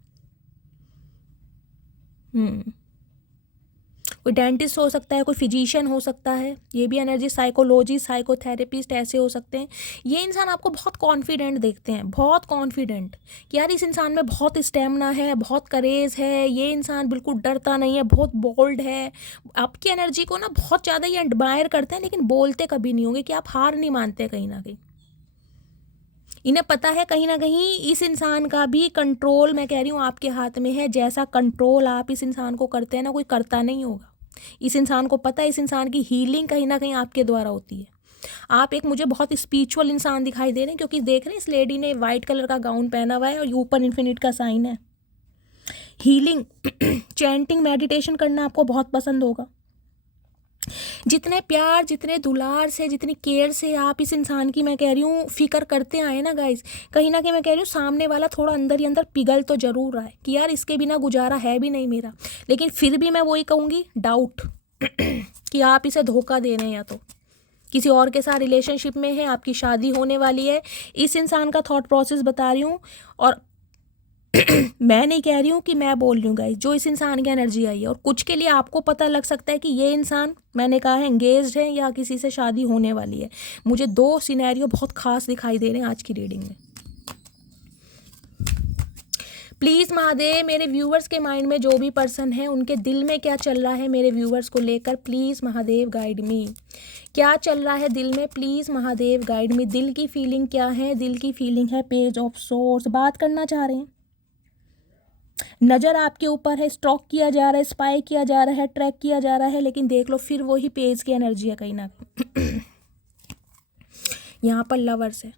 कोई डेंटिस्ट हो सकता है, कोई फिजिशियन हो सकता है, ये भी एनर्जी, साइकोलॉजी, साइकोथेरेपिस्ट ऐसे हो सकते हैं। ये इंसान आपको बहुत कॉन्फिडेंट देखते हैं, बहुत कॉन्फिडेंट, कि यार इस इंसान में बहुत स्टेमिना है, बहुत करेज है, ये इंसान बिल्कुल डरता नहीं है, बहुत बोल्ड है। आपकी एनर्जी को ना बहुत ज़्यादा ये एडमायर करते हैं, लेकिन बोलते कभी नहीं होंगे कि आप हार नहीं मानते। कहीं ना कहीं इन्हें पता है कहीं ना कहीं इस इंसान का भी कंट्रोल, मैं कह रही हूँ, आपके हाथ में है। जैसा कंट्रोल आप इस इंसान को करते हैं ना, कोई करता नहीं होगा। इस इंसान को पता है इस इंसान की हीलिंग कहीं ना कहीं आपके द्वारा होती है। आप एक, मुझे बहुत स्पिरिचुअल इंसान दिखाई दे रहे हैं, क्योंकि देख रहे हैं इस लेडी ने वाइट कलर का गाउन पहना हुआ है और ऊपर इन्फिनिट का साइन है। हीलिंग चैंटिंग, मेडिटेशन करना आपको बहुत पसंद होगा। जितने प्यार, जितने दुलार से, जितनी केयर से आप इस इंसान की, मैं कह रही हूँ, फिक्र करते आए ना गाइस, कहीं ना कहीं मैं कह रही हूँ सामने वाला थोड़ा अंदर ही अंदर पिघल तो जरूर रहा है कि यार इसके बिना गुजारा है भी नहीं मेरा। लेकिन फिर भी मैं वही कहूँगी, डाउट कि आप इसे धोखा दे रहे हैं, या तो किसी और के साथ रिलेशनशिप में है, आपकी शादी होने वाली है। इस इंसान का थॉट प्रोसेस बता रही हूँ, और मैं नहीं कह रही हूँ कि मैं बोल रही हूँ गाइस, जो इस इंसान की एनर्जी आई है। और कुछ के लिए आपको पता लग सकता है कि ये इंसान, मैंने कहा है, एंगेज्ड है या किसी से शादी होने वाली है। मुझे 2 सिनेरियो बहुत खास दिखाई दे रहे हैं आज की रीडिंग में। प्लीज़ महादेव, मेरे व्यूवर्स के माइंड में जो भी पर्सन है, उनके दिल में क्या चल रहा है मेरे व्यूवर्स को लेकर, प्लीज़ महादेव गाइड मी। क्या चल रहा है दिल में, प्लीज़ महादेव गाइड मी। दिल की फीलिंग क्या है? दिल की फीलिंग है पेज ऑफ सोर्स। बात करना चाह रहे हैं, नज़र आपके ऊपर है, स्टॉक किया जा रहा है, स्पाई किया जा रहा है, ट्रैक किया जा रहा है, लेकिन देख लो फिर वही पेज की एनर्जी है कहीं ना कहीं। यहाँ पर लवर्स है।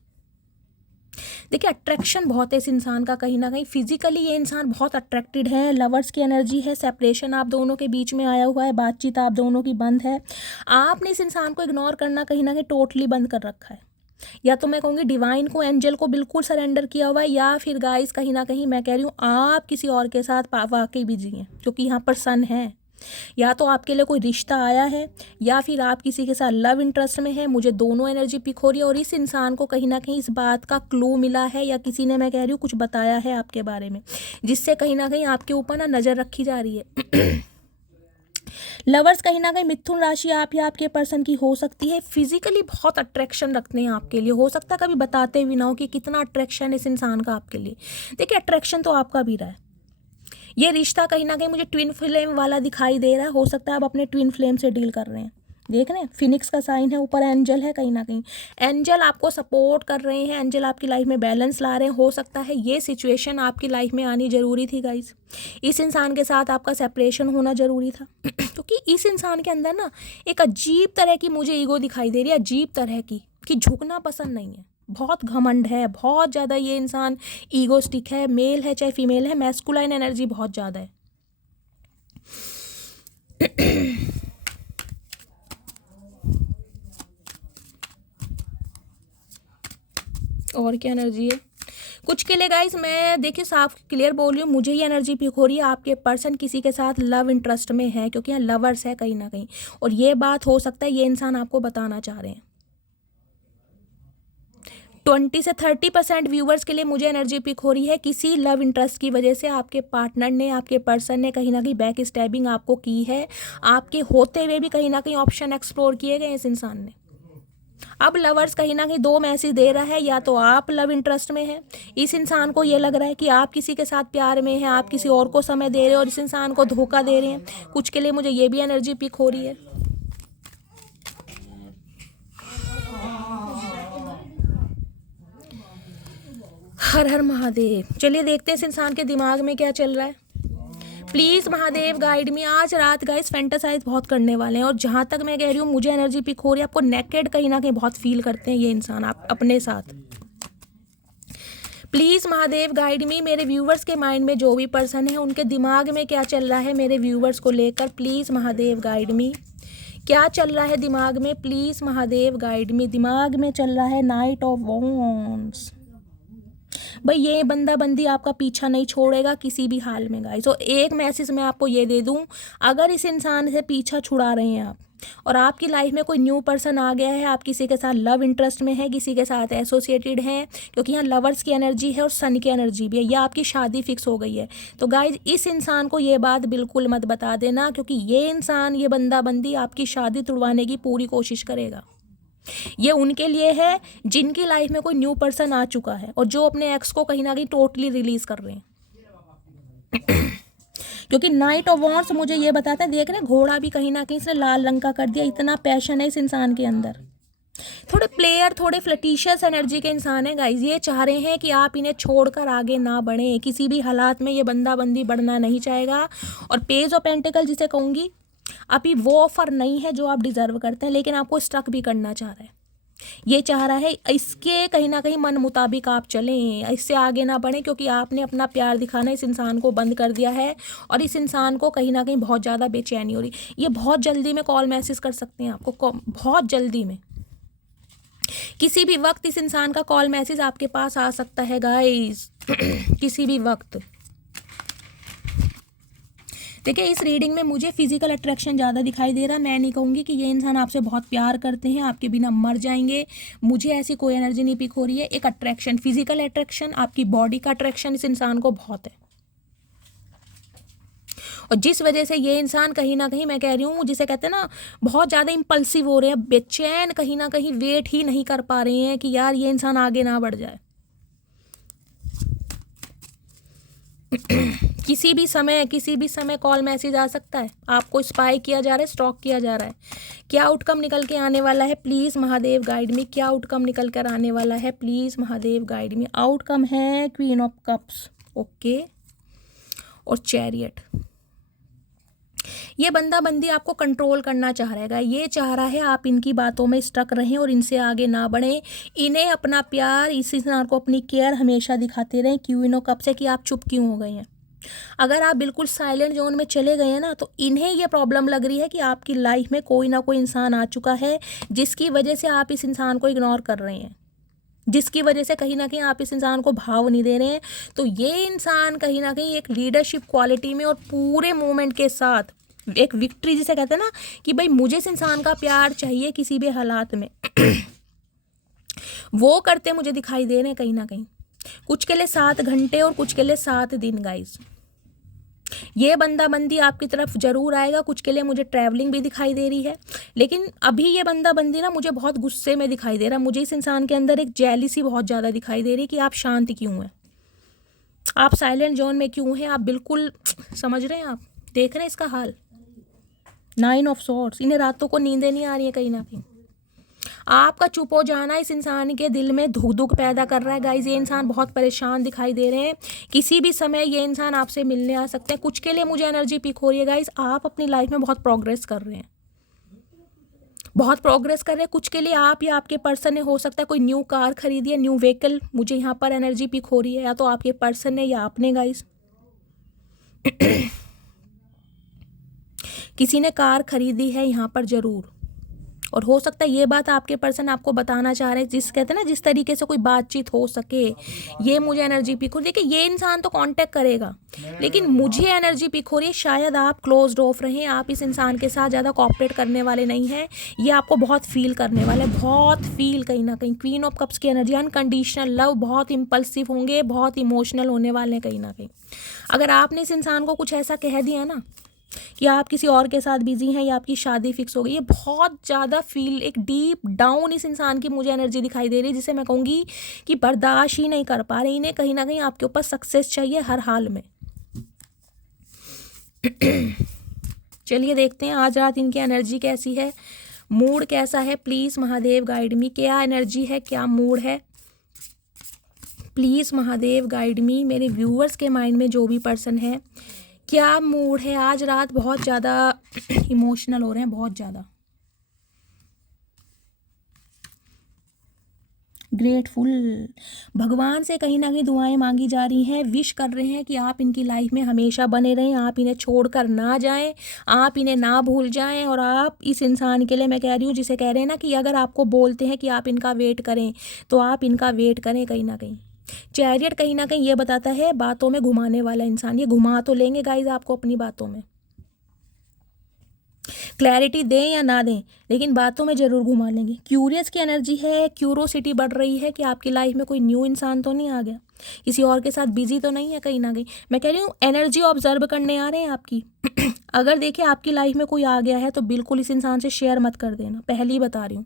देखिए, अट्रैक्शन बहुत है इस इंसान का, कहीं ना कहीं फिजिकली ये इंसान बहुत अट्रैक्टेड है। लवर्स की एनर्जी है, सेपरेशन आप दोनों के बीच में आया हुआ है, बातचीत आप दोनों की बंद है। आपने इस इंसान को इग्नोर करना कहीं ना कहीं टोटली बंद कर रखा है, या तो मैं कहूँगी डिवाइन को, एंजल को बिल्कुल सरेंडर किया हुआ है, या फिर गाइस कहीं ना कहीं मैं कह रही हूँ आप किसी और के साथ वाकई बिजी हैं, क्योंकि यहाँ पर सन है। या तो आपके लिए कोई रिश्ता आया है, या फिर आप किसी के साथ लव इंटरेस्ट में है। मुझे दोनों एनर्जी पिक हो रही है, और इस इंसान को कहीं ना कहीं इस बात का क्लू मिला है, या किसी ने, मैं कह रही हूँ, कुछ बताया है आपके बारे में, जिससे कहीं ना कहीं आपके ऊपर ना नज़र रखी जा रही है। लवर्स कहीं ना कहीं मिथुन राशि आप या आपके पर्सन की हो सकती है। फिजिकली बहुत अट्रैक्शन रखते हैं आपके लिए, हो सकता है कभी बताते भी ना हो कि कितना अट्रैक्शन इस इंसान का आपके लिए। देखिए, अट्रैक्शन तो आपका भी रहा है। ये रिश्ता कहीं ना कहीं मुझे ट्विन फ्लेम वाला दिखाई दे रहा है। हो सकता है आप अपने ट्विन फ्लेम से डील कर रहे हैं। देख रहे हैं, फिनिक्स का साइन है, ऊपर एंजल है, कहीं ना कहीं एंजल आपको सपोर्ट कर रहे हैं, एंजल आपकी लाइफ में बैलेंस ला रहे हैं। हो सकता है ये सिचुएशन आपकी लाइफ में आनी ज़रूरी थी गाइस, इस इंसान के साथ आपका सेपरेशन होना ज़रूरी था। क्योंकि इस इंसान के अंदर ना एक अजीब तरह की मुझे ईगो दिखाई दे रही है, अजीब तरह की, कि झुकना पसंद नहीं है, बहुत घमंड है, बहुत ज़्यादा ये इंसान ईगोस्टिक है। मेल है चाहे फीमेल है, मैस्कुलाइन एनर्जी बहुत ज़्यादा है। और क्या एनर्जी है? कुछ के लिए गाइस मैं देखिए साफ क्लियर बोल रही हूँ, मुझे ये एनर्जी पिक हो रही है आपके पर्सन किसी के साथ लव इंटरेस्ट में है, क्योंकि यहाँ लवर्स है कहीं ना कहीं, और ये बात हो सकता है ये इंसान आपको बताना चाह रहे हैं। 20 से 30% व्यूवर्स के लिए मुझे एनर्जी पिक हो रही है, किसी लव इंटरेस्ट की वजह से आपके पार्टनर ने, आपके पर्सन ने कहीं ना कहीं बैक स्टैबिंग आपको की है, आपके होते हुए भी कहीं ना कहीं ऑप्शन एक्सप्लोर किए गए इस इंसान ने। अब लवर्स कहीं ना कहीं दो मैसेज दे रहा है, या तो आप लव इंटरेस्ट में हैं, इस इंसान को ये लग रहा है कि आप किसी के साथ प्यार में हैं, आप किसी और को समय दे रहे हो और इस इंसान को धोखा दे रहे हैं। कुछ के लिए मुझे ये भी एनर्जी पिक हो रही है। हर हर महादेव। चलिए देखते हैं इस इंसान के दिमाग में क्या चल रहा है। प्लीज़ महादेव गाइड मी। आज रात गाइस फैंटासाइज बहुत करने वाले हैं, और जहाँ तक मैं कह रही हूँ मुझे एनर्जी पिक हो रही है, आपको नेकेड कहीं ना कहीं बहुत फील करते हैं ये इंसान आप अपने साथ। प्लीज़ महादेव गाइड मी। मेरे व्यूवर्स के माइंड में जो भी पर्सन है उनके दिमाग में क्या चल रहा है मेरे व्यूवर्स को लेकर, प्लीज़ महादेव गाइड मी। क्या चल रहा है दिमाग में, प्लीज़ महादेव गाइड मी। दिमाग में चल रहा है नाइट ऑफ वॉन्ड्स। भाई ये बंदा बंदी आपका पीछा नहीं छोड़ेगा किसी भी हाल में गाइस। और एक मैसेज मैं आपको ये दे दूं, अगर इस इंसान से पीछा छुड़ा रहे हैं आप और आपकी लाइफ में कोई न्यू पर्सन आ गया है, आप किसी के साथ लव इंटरेस्ट में है, किसी के साथ एसोसिएटेड हैं, क्योंकि यहाँ लवर्स की एनर्जी है और सन की एनर्जी भी है, या आपकी शादी फिक्स हो गई है, तो गाइज इस इंसान को ये बात बिल्कुल मत बता देना, क्योंकि ये इंसान, ये बंदा बंदी आपकी शादी तुड़वाने की पूरी कोशिश करेगा। ये उनके लिए है जिनकी लाइफ में कोई न्यू पर्सन आ चुका है और जो अपने एक्स को कहीं ना कहीं टोटली रिलीज कर रहे हैं। क्योंकि नाइट ऑफ वॉन्ड्स मुझे ये बताता है, देख रहे हैं घोड़ा भी कहीं ना कहीं इसने लाल रंग का कर दिया, इतना पैशन है इस इंसान के अंदर। थोड़े प्लेयर, थोड़े फ्लटिशियस एनर्जी के इंसान है गाइज। ये चाह रहे हैं कि आप इन्हें छोड़कर आगे ना बढ़ें, किसी भी हालात में ये बंदा बंदी बढ़ना नहीं चाहेगा। और पेज ऑफ पेंटिकल जिसे कहूँगी, अभी वो ऑफर नहीं है जो आप डिजर्व करते हैं, लेकिन आपको स्टक भी करना चाह रहा है। ये चाह रहा है इसके कहीं ना कहीं मन मुताबिक आप चलें, इससे आगे ना बढ़ें, क्योंकि आपने अपना प्यार दिखाना इस इंसान को बंद कर दिया है और इस इंसान को कहीं ना कहीं बहुत ज़्यादा बेचैनी हो रही। ये बहुत जल्दी में कॉल मैसेज कर सकते हैं आपको, बहुत जल्दी में, किसी भी वक्त इस इंसान का कॉल मैसेज आपके पास आ सकता है गाइस। किसी भी वक्त। देखिए इस रीडिंग में मुझे फिजिकल अट्रैक्शन ज़्यादा दिखाई दे रहा है। मैं नहीं कहूँगी कि ये इंसान आपसे बहुत प्यार करते हैं, आपके बिना मर जाएंगे, मुझे ऐसी कोई एनर्जी नहीं पिक हो रही है। एक अट्रैक्शन, फिजिकल अट्रैक्शन, आपकी बॉडी का अट्रैक्शन इस इंसान को बहुत है, और जिस वजह से ये इंसान कहीं ना कहीं, मैं कह रही हूँ जिसे कहते हैं ना, बहुत ज़्यादा इम्पल्सिव हो रहे हैं, बेचैन, कहीं ना कहीं वेट ही नहीं कर पा रहे हैं कि यार ये इंसान आगे ना बढ़ जाए। किसी भी समय कॉल मैसेज आ सकता है, आपको स्पाई किया जा रहा है, स्टॉक किया जा रहा है। क्या आउटकम निकल के आने वाला है, प्लीज़ महादेव गाइड मी। क्या आउटकम निकल कर आने वाला है, please Mahadev guide me. Outcome है क्वीन ऑफ कप्स, ओके, और चैरियट। ये बंदा बंदी आपको कंट्रोल करना चाह रहा है, ये चाह रहा है आप इनकी बातों में स्टक रहें और इनसे आगे ना बढ़ें, इन्हें अपना प्यार, इस इंसान को अपनी केयर हमेशा दिखाते रहें। क्वीन ऑफ कप्स से कि आप चुप क्यों हो गए हैं। अगर आप बिल्कुल साइलेंट जोन में चले गए हैं ना, तो इन्हें ये प्रॉब्लम लग रही है कि आपकी लाइफ में कोई ना कोई इंसान आ चुका है जिसकी वजह से आप इस इंसान को इग्नोर कर रहे हैं, जिसकी वजह से कहीं ना कहीं आप इस इंसान को भाव नहीं दे रहे हैं। तो ये इंसान कहीं ना कहीं एक लीडरशिप क्वालिटी में और पूरे मूवमेंट के साथ एक विक्ट्री, जिसे कहते हैं ना कि भाई मुझे इस इंसान का प्यार चाहिए किसी भी हालात में, वो करते मुझे दिखाई दे रहे हैं कहीं ना कहीं। कुछ के लिए 7 घंटे और कुछ के लिए 7 दिन गाइस। ये बंदा बंदी आपकी तरफ जरूर आएगा। कुछ के लिए मुझे ट्रैवलिंग भी दिखाई दे रही है, लेकिन अभी ये बंदा बंदी ना मुझे बहुत गुस्से में दिखाई दे रहा है। मुझे इस इंसान के अंदर एक जेलिसी बहुत ज़्यादा दिखाई दे रही है कि आप शांत क्यों हैं, आप साइलेंट जोन में क्यों हैं, आप बिल्कुल समझ रहे हैं, आप देख रहे हैं इसका हाल। 9 ऑफ सॉर्ड्स, इन्हें रातों को नींदें नहीं आ रही है कहीं ना कहीं। आपका चुप हो जाना इस इंसान के दिल में दुख पैदा कर रहा है गाइज। ये इंसान बहुत परेशान दिखाई दे रहे हैं, किसी भी समय ये इंसान आपसे मिलने आ सकते हैं। कुछ के लिए मुझे एनर्जी पिक हो रही है गाइज, आप अपनी लाइफ में बहुत प्रोग्रेस कर रहे हैं, बहुत प्रोग्रेस कर रहे हैं। कुछ के लिए आप या आपके पर्सन ने, हो सकता है कोई न्यू कार खरीदी है, न्यू व्हीकल, मुझे यहाँ पर एनर्जी पिक हो रही है, या तो आपके पर्सन ने या आपने गाइज। किसी ने कार खरीदी है यहाँ पर जरूर, और हो सकता है ये बात आपके पर्सन आपको बताना चाह रहे हैं, जिस कहते हैं ना जिस तरीके से कोई बातचीत हो सके, ये मुझे एनर्जी पिक हो। देखिए ये इंसान तो कांटेक्ट करेगा, लेकिन मुझे एनर्जी पिक हो रही है शायद आप क्लोज्ड ऑफ रहें, आप इस इंसान के साथ ज़्यादा कॉपरेट करने वाले नहीं हैं, ये आपको बहुत फील करने वाले, बहुत फील कहीं ना कहीं। क्वीन ऑफ कप्स की एनर्जी, अनकंडीशनल लव, बहुत इम्पल्सिव होंगे, बहुत इमोशनल होने वाले हैं कहीं ना कहीं। अगर आपने इस इंसान को कुछ ऐसा कह दिया ना कि आप किसी और के साथ बिजी हैं या आपकी शादी फिक्स हो गई, ये बहुत ज़्यादा फील, एक डीप डाउन इस इंसान की मुझे एनर्जी दिखाई दे रही है, जिसे मैं कहूँगी कि बर्दाश्त ही नहीं कर पा रहे। इन्हें कहीं ना कहीं आपके ऊपर सक्सेस चाहिए हर हाल में। चलिए देखते हैं आज रात इनकी एनर्जी कैसी है, मूड कैसा है। प्लीज़ महादेव गाइड मी, क्या एनर्जी है, क्या मूड है, प्लीज़ महादेव गाइड मी। मेरे व्यूअर्स के माइंड में जो भी पर्सन है, क्या मूड है आज रात। बहुत ज़्यादा इमोशनल हो रहे हैं, बहुत ज़्यादा ग्रेटफुल, भगवान से कहीं ना कहीं दुआएं मांगी जा रही हैं, विश कर रहे हैं कि आप इनकी लाइफ में हमेशा बने रहें, आप इन्हें छोड़कर ना जाएं, आप इन्हें ना भूल जाएं। और आप इस इंसान के लिए, मैं कह रही हूँ जिसे कह रहे हैं ना कि अगर आपको बोलते हैं कि आप इनका वेट करें, तो आप इनका वेट करें कहीं ना कहीं। चैरियट कहीं ना कहीं ये बताता है बातों में घुमाने वाला इंसान, ये घुमा तो लेंगे गाइज आपको अपनी बातों में, क्लैरिटी दें या ना दें लेकिन बातों में ज़रूर घुमा लेंगे। क्यूरियस की एनर्जी है, क्यूरोसिटी बढ़ रही है कि आपकी लाइफ में कोई न्यू इंसान तो नहीं आ गया, किसी और के साथ बिजी तो नहीं है कहीं ना कहीं। मैं कह रही हूँ एनर्जी ऑब्जर्व करने आ रहे हैं आपकी। अगर देखिए आपकी लाइफ में कोई आ गया है तो बिल्कुल इस इंसान से शेयर मत कर देना, पहले ही बता रही हूँ,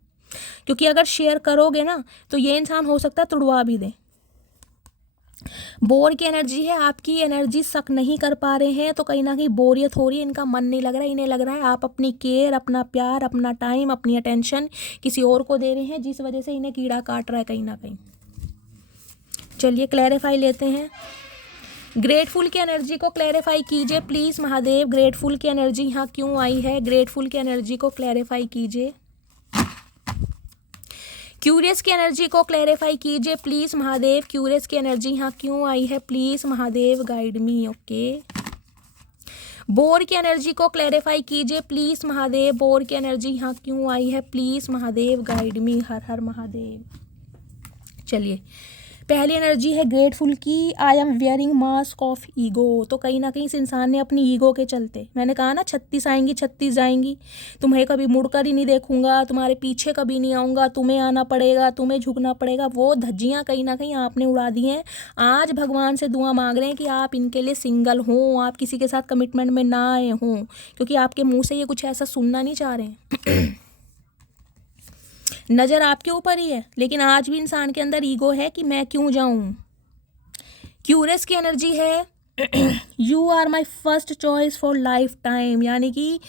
क्योंकि अगर शेयर करोगे ना तो ये इंसान हो सकता है तुड़वा भी दें। बोर की एनर्जी है, आपकी एनर्जी सक नहीं कर पा रहे हैं तो कहीं ना कहीं बोरियत हो रही है, इनका मन नहीं लग रहा है, इन्हें लग रहा है आप अपनी केयर, अपना प्यार, अपना टाइम, अपनी अटेंशन किसी और को दे रहे हैं, जिस वजह से इन्हें कीड़ा काट रहा है कहीं ना कहीं। चलिए क्लैरिफाई लेते हैं। ग्रेटफुल की एनर्जी को क्लैरिफाई कीजिए प्लीज़ महादेव। ग्रेटफुल की एनर्जी यहाँ क्यों आई है, ग्रेटफुल की एनर्जी को क्लैरिफाई कीजिए। क्यूरियस की एनर्जी को क्लैरिफाई कीजिए प्लीज़ महादेव। क्यूरियस की एनर्जी यहाँ क्यों आई है, please Mahadev guide me. Okay, bore की एनर्जी को क्लैरिफाई कीजिए प्लीज़ महादेव। बोर की एनर्जी यहाँ क्यों आई है, प्लीज़ महादेव गाइड मी। हर हर महादेव। चलिए पहली एनर्जी है ग्रेटफुल की, I am wearing mask of ego. तो कहीं ना कहीं इस इंसान ने अपनी ईगो के चलते, मैंने कहा ना 36 आएंगी 36 जाएंगी, तुम्हें कभी मुड़कर ही नहीं देखूंगा, तुम्हारे पीछे कभी नहीं आऊँगा, तुम्हें आना पड़ेगा, तुम्हें झुकना पड़ेगा, वो धज्जियाँ कहीं ना कहीं आपने उड़ा दी हैं। आज भगवान से दुआ मांग रहे हैं कि आप इनके लिए सिंगल हों, आप किसी के साथ कमिटमेंट में ना आए हों, क्योंकि आपके मुँह से ये कुछ ऐसा सुनना नहीं चाह रहे हैं। नज़र आपके ऊपर ही है, लेकिन आज भी इंसान के अंदर ईगो है कि मैं क्यों जाऊं। क्यूरियस की एनर्जी है you are my first choice for lifetime, यानी कि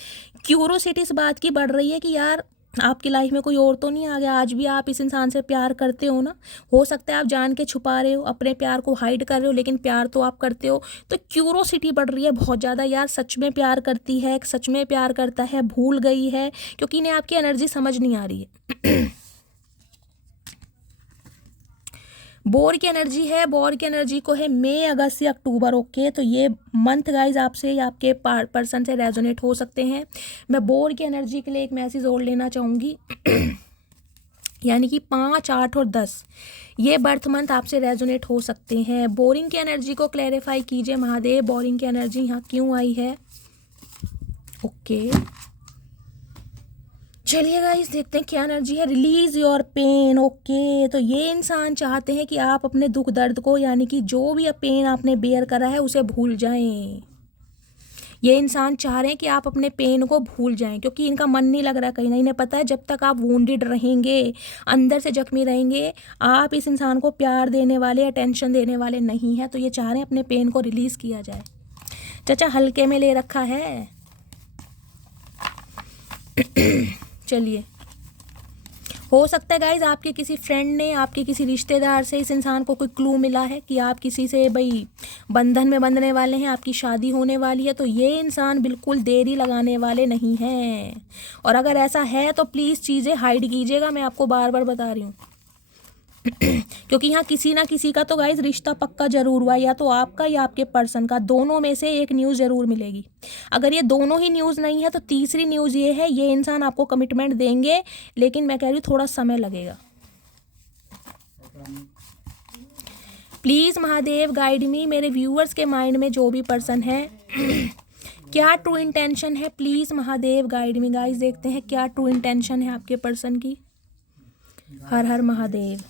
क्यूरोसिटी इस बात की बढ़ रही है कि यार आपकी लाइफ में कोई और तो नहीं आ गया। आज भी आप इस इंसान से प्यार करते हो ना, हो सकता है आप जान के छुपा रहे हो, अपने प्यार को हाइड कर रहे हो, लेकिन प्यार तो आप करते हो। तो क्यूरोसिटी बढ़ रही है बहुत ज़्यादा, यार सच में प्यार करती है, सच में प्यार करता है, भूल गई है, क्योंकि इन्हें आपकी एनर्जी समझ नहीं आ रही है। बोर की एनर्जी है, बोर की एनर्जी को है मई, अगस्त से अक्टूबर। ओके, तो ये मंथ गाइज आपसे या आपके पर्सन से रेजोनेट हो सकते हैं। मैं बोर की एनर्जी के लिए एक मैसेज और लेना चाहूँगी यानी कि 5, 8 और 10 ये बर्थ मंथ आपसे रेजोनेट हो सकते हैं। बोरिंग की एनर्जी को क्लैरिफाई कीजिए महादेव। बोरिंग की एनर्जी यहाँ क्यों आई है। ओके चलिए गाइस देखते हैं क्या एनर्जी है। Release your pen. ओके, तो ये इंसान चाहते हैं कि आप अपने दुख दर्द को, यानी कि जो भी पेन आपने बेयर करा है उसे भूल जाएं। ये इंसान चाह रहे हैं कि आप अपने पेन को भूल जाएं, क्योंकि इनका मन नहीं लग रहा कहीं ना। इन्हें पता है जब तक आप वूंडेड रहेंगे, अंदर से जख्मी रहेंगे, आप इस इंसान को प्यार देने वाले, अटेंशन देने वाले नहीं हैं। तो ये चाह रहे हैं अपने पेन को रिलीज़ किया जाए। चाचा हल्के में ले रखा है। चलिए, हो सकता है गाइज आपके किसी फ्रेंड ने, आपके किसी रिश्तेदार से इस इंसान को कोई क्लू मिला है कि आप किसी से भाई बंधन में बंधने वाले हैं, आपकी शादी होने वाली है। तो ये इंसान बिल्कुल देरी लगाने वाले नहीं हैं। और अगर ऐसा है तो प्लीज़ चीज़ें हाइड कीजिएगा, मैं आपको बार बार बता रही हूँ। क्योंकि यहाँ किसी ना किसी का तो गाइज रिश्ता पक्का जरूर हुआ, या तो आपका या आपके पर्सन का, दोनों में से एक न्यूज़ जरूर मिलेगी। अगर ये दोनों ही न्यूज़ नहीं है तो तीसरी न्यूज़ ये है, ये इंसान आपको कमिटमेंट देंगे, लेकिन मैं कह रही हूँ थोड़ा समय लगेगा। प्लीज़ महादेव गाइड मी, मेरे व्यूअर्स के माइंड में जो भी पर्सन है क्या ट्रू इंटेंशन है, please Mahadev guide me. Guys देखते हैं क्या ट्रू इंटेंशन है आपके पर्सन की। हर हर महादेव।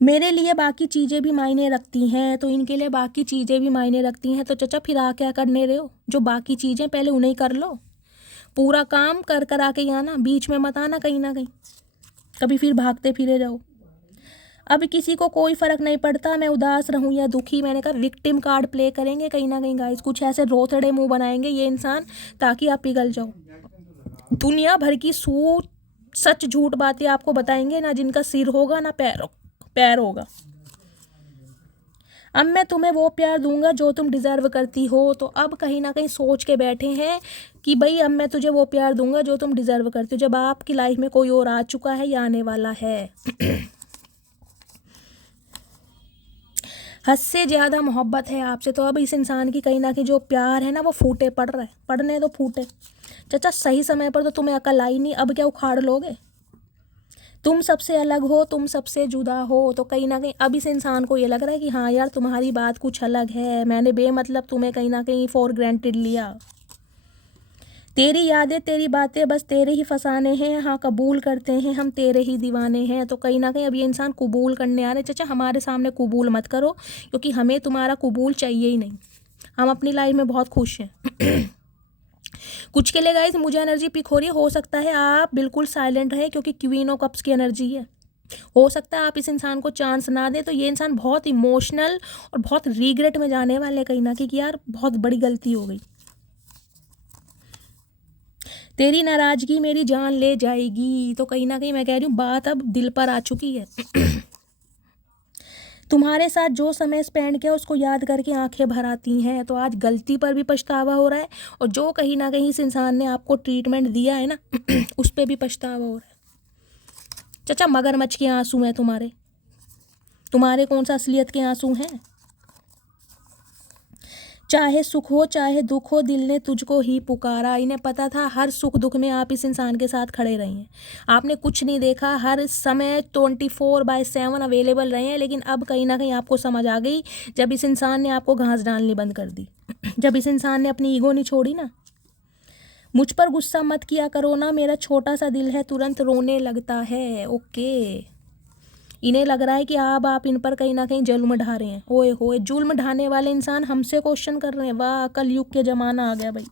मेरे लिए बाकी चीज़ें भी मायने रखती हैं, तो इनके लिए बाकी चीज़ें भी मायने रखती हैं। तो चाचा फिर आ क्या करने रहे हो, जो बाकी चीज़ें पहले उन्हें कर लो, पूरा काम कर कर आके ही आना, बीच में मत आना कहीं ना कहीं, कभी फिर भागते फिरे जाओ। अब किसी को कोई फ़र्क नहीं पड़ता मैं उदास रहूं या दुखी, मैंने कहा विक्टिम कार्ड प्ले करेंगे कहीं ना कहीं गाइस, कुछ ऐसे रोतड़े मुंह बनाएंगे ये इंसान ताकि आप पिघल जाओ। दुनिया भर की सच झूठ बातें आपको बताएंगे, ना जिनका सिर होगा ना पैर होगा। अब मैं तुम्हें वो प्यार दूंगा जो तुम डिज़र्व करती हो। तो अब कहीं ना कहीं सोच के बैठे हैं कि भाई अब मैं तुझे वो प्यार दूंगा जो तुम डिज़र्व करती हो, जब आपकी लाइफ में कोई और आ चुका है या आने वाला है। हद से ज़्यादा मोहब्बत है आपसे, तो अब इस इंसान की कहीं ना कहीं जो प्यार है ना वो फूटे पड़ रहा है, पड़ने तो फूटे। चाचा सही समय पर तो तुम्हें अकल आई नहीं, अब क्या उखाड़ लोगे। तुम सबसे अलग हो, तुम सबसे जुदा हो, तो कहीं ना कहीं अब इस इंसान को ये लग रहा है कि हाँ यार तुम्हारी बात कुछ अलग है, मैंने बेमतलब तुम्हें कहीं ना कहीं फॉर ग्रांटेड लिया। तेरी यादें तेरी बातें बस तेरे ही फसाने हैं, हाँ कबूल करते हैं हम तेरे ही दीवाने हैं। तो कहीं ना कहीं अब ये इंसान कबूल करने आ रहे। चाचा हमारे सामने कबूल मत करो, क्योंकि हमें तुम्हारा कबूल चाहिए ही नहीं, हम अपनी लाइफ में बहुत खुश हैं। कुछ के लिए गाइस मुझे एनर्जी पिक हो रही है, हो सकता है आप बिल्कुल साइलेंट रहे, क्योंकि क्वीन ऑफ कप्स की एनर्जी है। हो सकता है आप इस इंसान को चांस ना दें, तो ये इंसान बहुत इमोशनल और बहुत रिग्रेट में जाने वाले कहीं ना कहीं कि यार बहुत बड़ी गलती हो गई। तेरी नाराज़गी मेरी जान ले जाएगी, तो कहीं ना कहीं मैं कह रही हूँ बात अब दिल पर आ चुकी है। तुम्हारे साथ जो समय स्पेंड किया उसको याद करके आंखें भर आती हैं, तो आज गलती पर भी पछतावा हो रहा है, और जो कहीं ना कहीं इस इंसान ने आपको ट्रीटमेंट दिया है ना उस पर भी पछतावा हो रहा है। चाचा मगरमच्छ के आंसू हैं तुम्हारे कौन सा असलियत के आंसू हैं। चाहे सुख हो चाहे दुख हो, दिल ने तुझको ही पुकारा। इन्हें पता था हर सुख दुख में आप इस इंसान के साथ खड़े रहे हैं, आपने कुछ नहीं देखा, हर समय 24/7 अवेलेबल रहे हैं। लेकिन अब कहीं ना कहीं आपको समझ आ गई, जब इस इंसान ने आपको घास डालनी बंद कर दी, जब इस इंसान ने अपनी ईगो नहीं छोड़ी ना। मुझ पर गुस्सा मत किया करो ना, मेरा छोटा सा दिल है तुरंत रोने लगता है। ओके, इन्हें लग रहा है कि अब आप इन पर कहीं ना कहीं जुल्म ढा रहे हैं। ओए होए, जुल्म ढाने वाले इंसान हमसे क्वेश्चन कर रहे हैं। वाह, कलयुग के ज़माना आ गया भाई।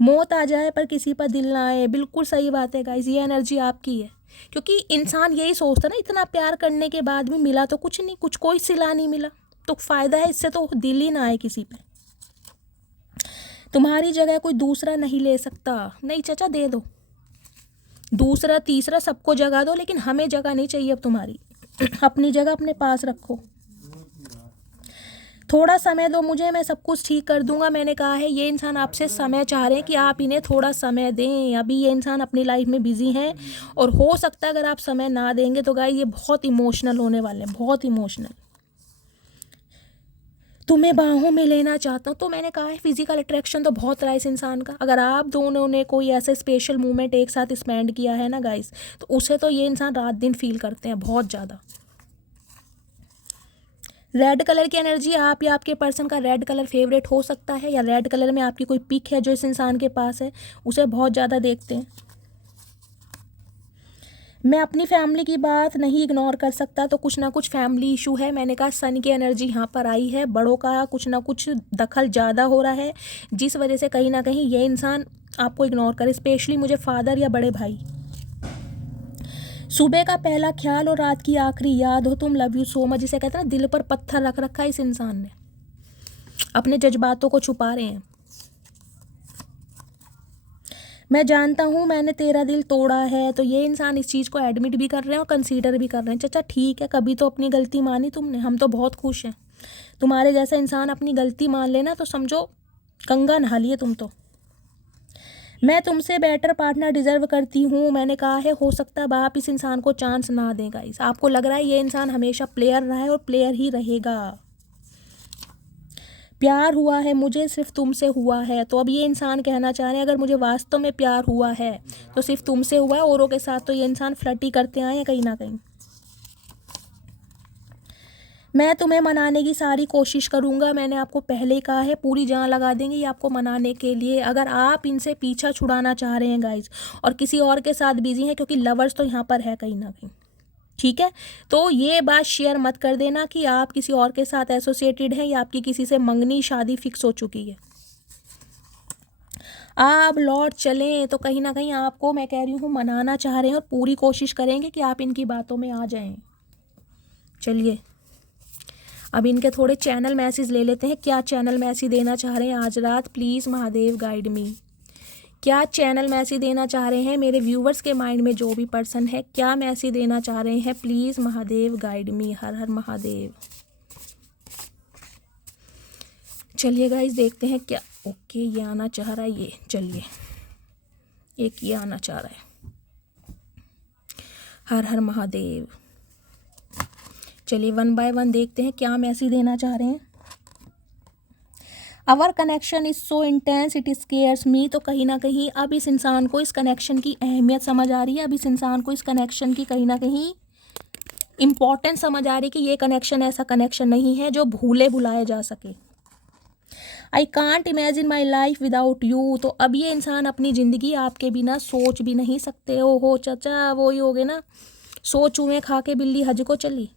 मौत आ जाए पर किसी पर दिल ना आए, बिल्कुल सही बात है गाइस, ये एनर्जी आपकी है। क्योंकि इंसान यही सोचता ना, इतना प्यार करने के बाद भी मिला तो कुछ नहीं, कुछ कोई सिला नहीं मिला, तो फ़ायदा है इससे तो दिल ही ना आए किसी पे। तुम्हारी जगह कोई दूसरा नहीं ले सकता। नहीं चाचा दे दो, दूसरा तीसरा सबको जगह दो, लेकिन हमें जगह नहीं चाहिए अब तुम्हारी। अपनी जगह अपने पास रखो, थोड़ा समय दो मुझे, मैं सब कुछ ठीक कर दूंगा। मैंने कहा है ये इंसान आपसे समय चाह रहे हैं कि आप इन्हें थोड़ा समय दें। अभी ये इंसान अपनी लाइफ में बिजी हैं, और हो सकता है अगर आप समय ना देंगे तो गाइस ये बहुत इमोशनल होने वाले हैं, बहुत इमोशनल। तुम्हें बाहों में लेना चाहता हूँ। तो मैंने कहा है फिजिकल अट्रैक्शन तो बहुत रहा है इस इंसान का। अगर आप दोनों ने कोई ऐसे स्पेशल मोमेंट एक साथ स्पेंड किया है ना गाइस, तो उसे तो ये इंसान रात दिन फील करते हैं बहुत ज़्यादा। रेड कलर की एनर्जी, आप या आपके पर्सन का रेड कलर फेवरेट हो सकता है, या रेड कलर में आपकी कोई पिक है जो इस इंसान के पास है, उसे बहुत ज़्यादा देखते हैं। मैं अपनी फैमिली की बात नहीं इग्नोर कर सकता, तो कुछ ना कुछ फैमिली इशू है। मैंने कहा सन की एनर्जी यहाँ पर आई है, बड़ों का कुछ ना कुछ दखल ज़्यादा हो रहा है, जिस वजह से कहीं ना कहीं ये इंसान आपको इग्नोर करे, स्पेशली मुझे फादर या बड़े भाई। सुबह का पहला ख्याल और रात की आखिरी याद हो तुम, लव यू सो मच, जिसे कहते हैं ना दिल पर पत्थर रख रखा है इस इंसान ने, अपने जज्बातों को छुपा रहे हैं। मैं जानता हूँ मैंने तेरा दिल तोड़ा है, तो ये इंसान इस चीज़ को एडमिट भी कर रहे हैं और कंसीडर भी कर रहे हैं। चाचा ठीक है, कभी तो अपनी गलती मानी तुमने, हम तो बहुत खुश हैं। तुम्हारे जैसा इंसान अपनी गलती मान लेना तो समझो गंगा नहा लिए तुम तो। मैं तुमसे बेटर पार्टनर डिजर्व करती हूँ, मैंने कहा है। हो सकता है आप इस इंसान को चांस ना दें गाइस। आपको लग रहा है ये इंसान हमेशा प्लेयर रहा है और प्लेयर ही रहेगा। प्यार हुआ है मुझे, सिर्फ तुमसे हुआ है। तो अब ये इंसान कहना चाह रहे हैं अगर मुझे वास्तव में प्यार हुआ है तो सिर्फ तुमसे हुआ है, औरों के साथ तो ये इंसान फ्लर्टी करते आए हैं कहीं ना कहीं। मैं तुम्हें मनाने की सारी कोशिश करूंगा, मैंने आपको पहले ही कहा है पूरी जान लगा देंगे ये आपको मनाने के लिए। अगर आप इनसे पीछा छुड़ाना चाह रहे हैं गाइज और किसी और के साथ बिजी हैं, क्योंकि लवर्स तो यहाँ पर है कहीं ना कहीं, ठीक है, तो ये बात शेयर मत कर देना कि आप किसी और के साथ एसोसिएटेड हैं या आपकी किसी से मंगनी शादी फिक्स हो चुकी है। आप लौट चलें तो कहीं ना कहीं आपको मैं कह रही हूँ मनाना चाह रहे हैं और पूरी कोशिश करेंगे कि आप इनकी बातों में आ जाएं। चलिए अब इनके थोड़े चैनल मैसेज ले लेते हैं, क्या चैनल मैसेज देना चाह रहे हैं आज रात। प्लीज़ महादेव गाइड मी, क्या चैनल मैसेज देना चाह रहे हैं मेरे व्यूवर्स के माइंड में जो भी पर्सन है, क्या मैसेज देना चाह रहे हैं। प्लीज़ महादेव गाइड मी, हर हर महादेव। चलिए गाइस देखते हैं क्या। ओके ये आना चाह रहा है, ये चलिए एक ये आना चाह रहा है, हर हर महादेव। चलिए वन बाय वन देखते हैं क्या मैसेज देना चाह रहे हैं। Our connection is so intense it scares me, तो कहीं ना कहीं अब इस इंसान को इस कनेक्शन की अहमियत समझ आ रही है। अब इस इंसान को इस कनेक्शन की कहीं ना कहीं इम्पॉर्टेंस समझ आ रही है कि ये कनेक्शन ऐसा कनेक्शन नहीं है जो भूले भुलाए जा सके। I can't imagine my life without you, तो अब ये इंसान अपनी ज़िंदगी आपके बिना सोच भी नहीं सकते। हो चाचा वो ही हो गए ना, सो चूहे खा के बिल्ली हज को चली।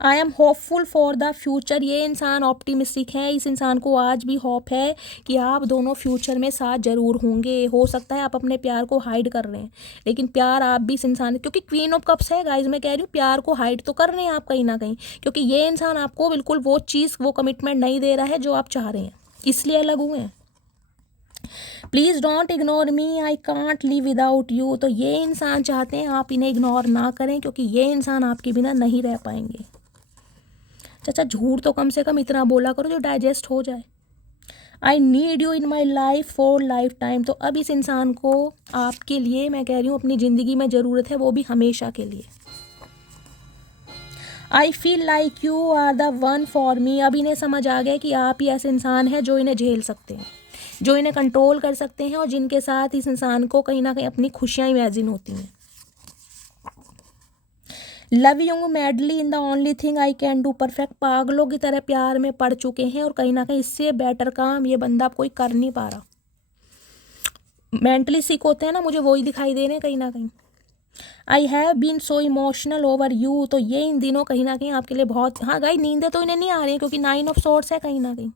I am hopeful for the future, ये इंसान ऑप्टिमिस्टिक है। इस इंसान को आज भी होप है कि आप दोनों फ्यूचर में साथ ज़रूर होंगे। हो सकता है आप अपने प्यार को हाइड कर रहे हैं, लेकिन प्यार आप भी इस इंसान, क्योंकि क्वीन ऑफ कप्स है गाइज, मैं कह रही हूँ प्यार को हाइड तो कर रहे हैं आप कहीं ना कहीं, क्योंकि ये इंसान आपको बिल्कुल वो चीज़ वो कमिटमेंट नहीं दे रहा है जो आप चाह रहे हैं, इसलिए अलग हुए हैं। Please don't ignore me, I can't live without you, तो ये इंसान चाहते हैं आप इन्हें इग्नोर ना करें, क्योंकि ये इंसान आपके बिना नहीं रह पाएंगे। चाचा झूठ तो कम से कम इतना बोला करो जो डाइजेस्ट हो जाए। I need you in my life for life time, तो अब इस इंसान को आपके लिए मैं कह रही हूँ अपनी ज़िंदगी में ज़रूरत है, वो भी हमेशा के लिए। I feel like you are the one for me, अब इन्हें समझ आ गया कि आप ही ऐसे इंसान हैं जो इन्हें झेल सकते हैं, जो इन्हें कंट्रोल कर सकते हैं और जिनके साथ इस इंसान को कहीं ना कहीं अपनी खुशियाँ इमेजिन होती हैं। Love you madly in the only thing I can do perfect, पागलों की तरह प्यार में पड़ चुके हैं और कहीं ना कहीं इससे बेटर काम ये बंदा कोई कर नहीं पा रहा। मेंटली सिक होते हैं ना, मुझे वही दिखाई दे रहे हैं कहीं ना कहीं। I have been so emotional over you, तो ये इन दिनों कहीं ना कहीं आपके लिए बहुत, हाँ गाइस नींदें तो इन्हें नहीं आ रही हैं क्योंकि 9 ऑफ सोर्ट्स है कहीं ना कहीं,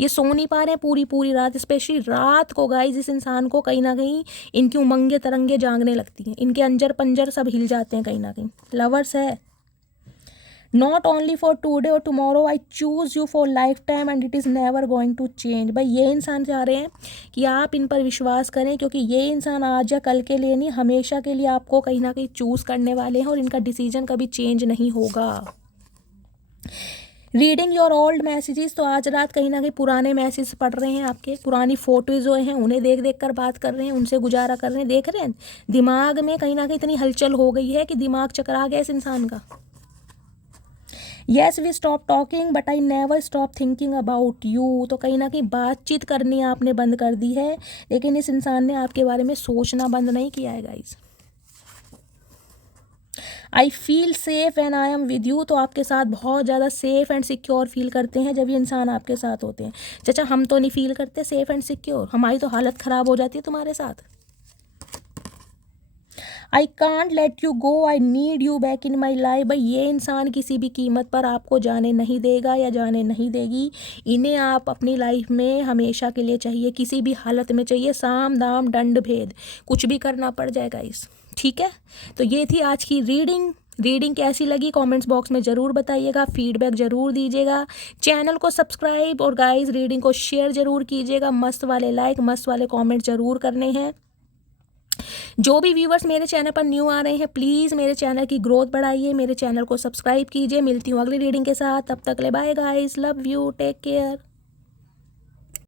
ये सो नहीं पा रहे हैं पूरी पूरी रात। स्पेशली रात को गाइस इस इंसान को कहीं ना कहीं इनकी उमंगे तरंगे जागने लगती हैं, इनके अंजर पंजर सब हिल जाते हैं कहीं ना कहीं। लवर्स है, नॉट ओनली फॉर टूडे और tomorrow, I choose you for lifetime and it is never going to change. भाई ये इंसान चाह रहे हैं कि आप इन पर विश्वास करें, क्योंकि ये इंसान आज या कल के लिए नहीं हमेशा के लिए आपको कहीं ना कहीं चूज़ करने वाले हैं और इनका डिसीजन कभी चेंज नहीं होगा। रीडिंग योर ओल्ड मैसेजेस, तो आज रात कहीं ना कहीं पुराने मैसेज पढ़ रहे हैं, आपके पुरानी फोटोज जो हैं उन्हें देख देख कर बात कर रहे हैं, उनसे गुजारा कर रहे हैं। देख रहे हैं दिमाग में कहीं ना कहीं इतनी हलचल हो गई है कि दिमाग चकरा गया इस इंसान का। Yes we stop talking but I never stop thinking about you, तो कहीं ना कहीं बातचीत करनी आपने बंद कर दी है, लेकिन इस इंसान ने आपके बारे में सोचना बंद नहीं किया है guys. I feel safe and I am with you, तो आपके साथ बहुत ज़्यादा सेफ एंड सिक्योर फील करते हैं जब ये इंसान आपके साथ होते हैं। चाचा हम तो नहीं फील करते सेफ एंड सिक्योर, हमारी तो हालत ख़राब हो जाती है तुम्हारे साथ। I can't let you go, I need you back in my life, भाई ये इंसान किसी भी कीमत पर आपको जाने नहीं देगा या जाने नहीं देगी। इन्हें आप अपनी लाइफ में हमेशा के लिए चाहिए, किसी भी हालत में चाहिए, साम दाम दंड भेद कुछ भी करना पड़ जाएगा इस, ठीक है। तो ये थी आज की रीडिंग कैसी लगी कमेंट्स बॉक्स में ज़रूर बताइएगा, फीडबैक ज़रूर दीजिएगा, चैनल को सब्सक्राइब और गाइस रीडिंग को शेयर ज़रूर कीजिएगा, मस्त वाले लाइक मस्त वाले कमेंट ज़रूर करने हैं। जो भी व्यूवर्स मेरे चैनल पर न्यू आ रहे हैं प्लीज़ मेरे चैनल की ग्रोथ बढ़ाइए, मेरे चैनल को सब्सक्राइब कीजिए। मिलती हूँ अगली रीडिंग के साथ, तब तक ले bye guys, love you, take care.